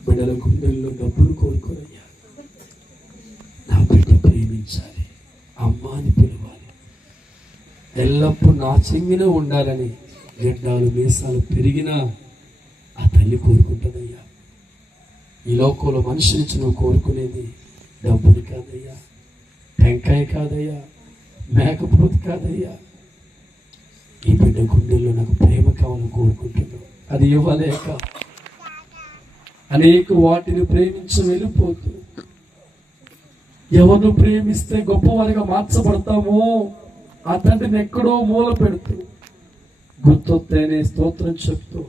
బిడ్డల గుండెల్లో డబ్బులు కోరుకోరయ్యా. నా బిడ్డ ప్రేమించాలి, అమ్మాని పిలవాలి, ఎల్లప్పుడూ నా చెంగిన ఉండాలని గడ్డాలు మీసాలు పెరిగినా ఆ తల్లి కోరుకుంటుందయ్యా. ఈ లోకంలో మనిషి నుంచి నువ్వు కోరుకునేది డబ్బులు కాదయ్యా, టెంకాయ కాదయ్యా, మేకపోతు కాదయ్యా. ఈ బిడ్డ గుండెల్లో నాకు ప్రేమ కావాలని కోరుకుంటున్నావు. అది ఇవ్వలేక అనేక వాటిని ప్రేమించి వెళ్ళిపోతూ ఎవరు ప్రేమిస్తే గొప్పవారిగా మార్చబడతామో ఆ తండ్రిని ఎక్కడో మూల పెడుతూ గుర్తొస్తేనే స్తోత్రం చెప్తూ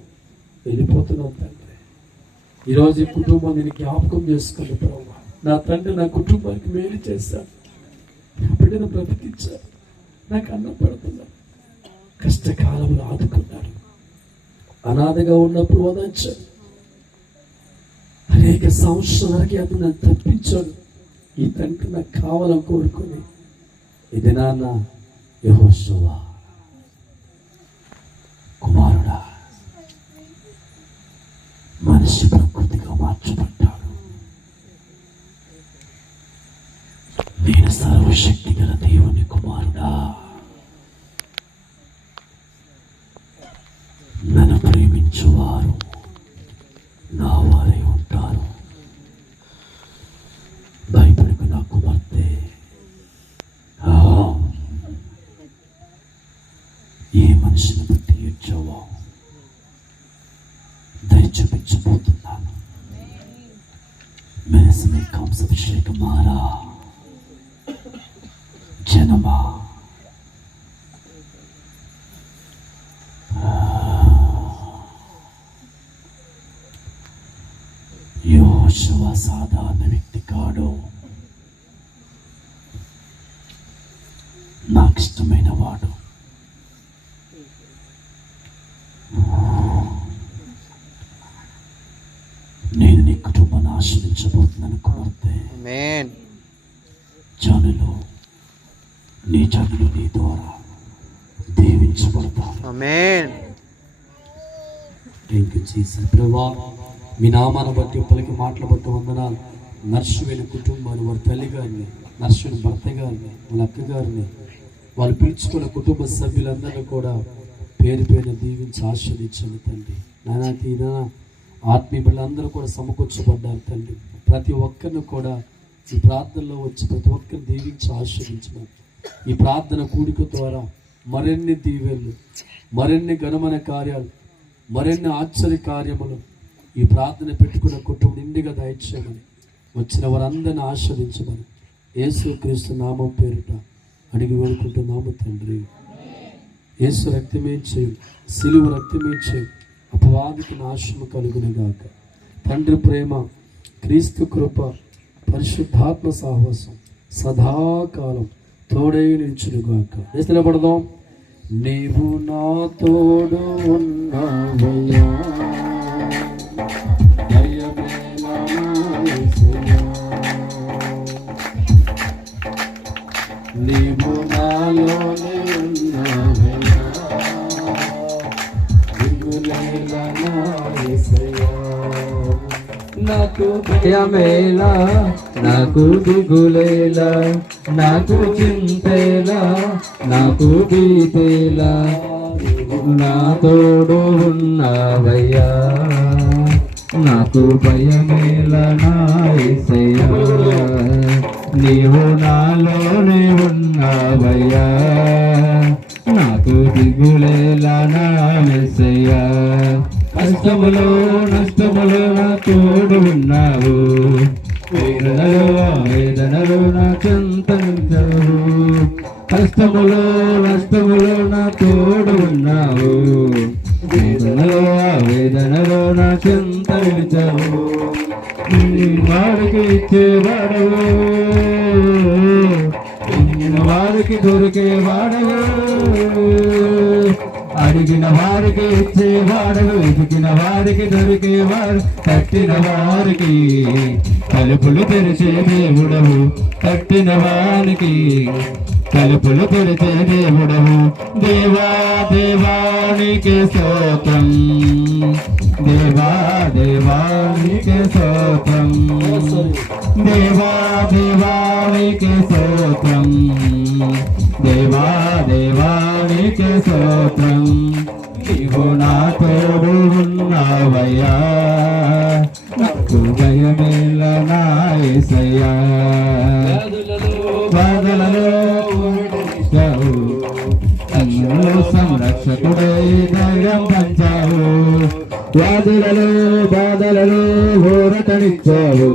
వెళ్ళిపోతున్నావు తండ్రి. ఈరోజు ఈ కుటుంబం నేను జ్ఞాపకం చేసుకోండి ప్రభు. నా తండ్రి నా కుటుంబానికి మేలు చేశాడు, నా బిడ్డను బ్రతికించాడు, నాకు అన్నం పెడుతున్నాడు, కష్టకాలంలో ఆదుకున్నాడు, అనాథగా ఉన్నప్పుడు ఓదార్చాడు, అనేక సంవత్సరాలకి అతను నన్ను తప్పించాడు. ఈ తండ్రి నాకు కావాలని కోరుకుని ఇది నాన్న యెహోషువ కుమారుడా మనిషి ప్రకృతిగా మార్చబడ్డాడు. నేను సర్వశక్తి గల దేవుని కుమారుడా, నన్ను ప్రేమించువారు నా వారై ఉంటారు. భయపడకు నా కుమార్తె. ఏ మనిషిని బట్టి ఇచ్చావో దయ చూపించబోతున్నాను. మెరసమే కంసాభిషేకమారా జనమా, యెహోషువ సాధారణ వ్యక్తి కాడు. నాకు ఇష్టమైన వాడు. నేను నీ కుటుంబాన్ని ఆశ్రయించబోతున్నాను కుమార్తె. ఆమేన్. జనులు నీ ద్వారా దీవించబడతారు. ఆమేన్. Thank you Jesus. ప్రభువా, మీ నామాన్ని బట్టి పలికి మాటలు బట్టి వందనాలు. నర్సువైన కుటుంబాన్ని, వారి తల్లి గారిని, నర్సువైన భర్త గారిని, వాళ్ళ అక్క గారిని, వాళ్ళు పిలుచుకున్న కుటుంబ సభ్యులందరినీ కూడా పేరు పేరున దీవించి ఆశీర్వదించండి తండ్రి. నానాకి ఆత్మీయ బిడ్డలందరూ కూడా సమకూర్చబడ్డారు తండ్రి. ప్రతి ఒక్కరిని కూడా ఈ ప్రార్థనలో వచ్చి ప్రతి ఒక్కరిని దీవించి ఆశీర్వదించమని, ఈ ప్రార్థన కూడిక ద్వారా మరిన్ని దీవెళ్ళు, మరిన్ని ఘనమైన కార్యాలు, మరిన్ని ఆశ్చర్య కార్యములు ఈ ప్రార్థన పెట్టుకున్న కుటుంబం నిండుగా దయచేయమని, వచ్చిన వారందరిని ఆస్వాదించమని యేసుక్రీస్తు నామం పేరిట అడిగి వేడుకుంటున్నాము తండ్రి. యేసు రక్తమే చేయం, సిలువ రక్తమే చేయం, అపవాదికి నాశము కలుగునుగాక. తండ్రి ప్రేమ, క్రీస్తు కృప, పరిశుద్ధాత్మ సాహసం సదాకాలం తోడై నిలిచునుగాక. నిలబడదాం. నీవు నా తోడు ఉన్నావయ్యా, నీవు నాలోనే ఉన్నావయ్యా, దిగులేలా నా యేసయ్యా. నాకు భయమేలా, నాకు దిగులేలా, నాకు చింతేలా, నాకు భీతేలా, నా తోడు ఉన్నావయ్యా, నాకు భయమేలా నా యేసయ్యా. నీవు నాలోనే ఉన్నావయ్యా, నాకు దిగులేలా నా యేసయ్యా. కష్టములో నష్టములో నా తోడు ఉన్నావు, వేదనలో నా చెంత నిలిచావు. కష్టములో నష్టములో నా తోడు ఉన్నావు, వేదనలో నా చెంత నిలిచావు. వారికి ఇచ్చేవాడవు, వారికి దొరికేవాడవు, అడిగిన వారికి ఇచ్చేవాడవు, ఎదిగిన వారికి దొరికేవాడు, తట్టిన వారికి తలుపులు తెరిచే దేవుడవు, తట్టిన వారికి తలుపులు తెరిచే దేవుడవు. దేవా దేవానికి స్తోత్రం, దేవా దేవానికి స్తోత్రం, దేవా దేవానికి స్తోత్రం, దేవా దేవానికి స్తోత్రం. నీవు నా తోడు ఉన్నావయ్యా, నాకు భయమేలా నా యేసయ్యా. బాధలలో అన్నులో సంరక్షకుడై ధైర్యం పంచావు, వ్యాధులలో బాధలలో ఊరటనిచ్చావు,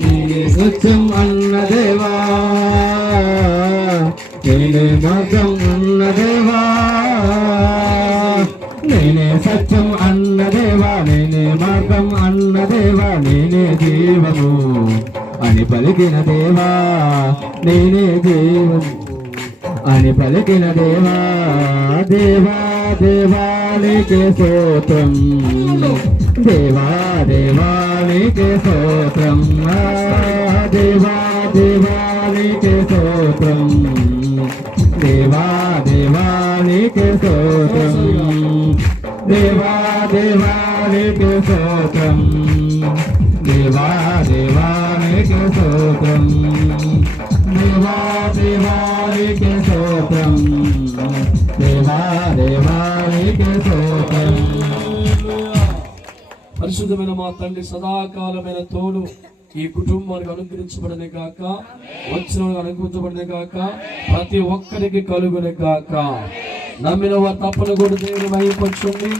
నేనే సత్యం అన్న దేవా, నేనే మార్గం అన్న దేవా, నేనే సత్యం అన్న దేవా, నేనే మార్గం అన్న దేవా, నేనే జీవము అని పలికిన దేవా, నేనే జీవము అని పలికిన దేవా. దేవా దేవానికి స్తోత్రం, దేవా దేవానికి స్తోత్రం, దేవా దేవానికి స్తోత్రం, దేవా దేవానికి స్తోత్రం, దేవా దేవానికి స్తోత్రం, దేవా దేవానికి స్తోత్రం, దేవా దేవానికి స్తోత్రం, దేవా దేవానికి స్తోత్రం. పరిశుద్ధమైన మా తండ్రి, సదాకాలమైన తోడు ఈ కుటుంబానికి అనుగ్రహించబడనే గాక, వచ్చిన అనుగ్రహించబడనే గాక, ప్రతి ఒక్కరికి కలుగునే గాక. నమ్మిన వారు తప్పని కూడా దేవుని మహిమపరచండి.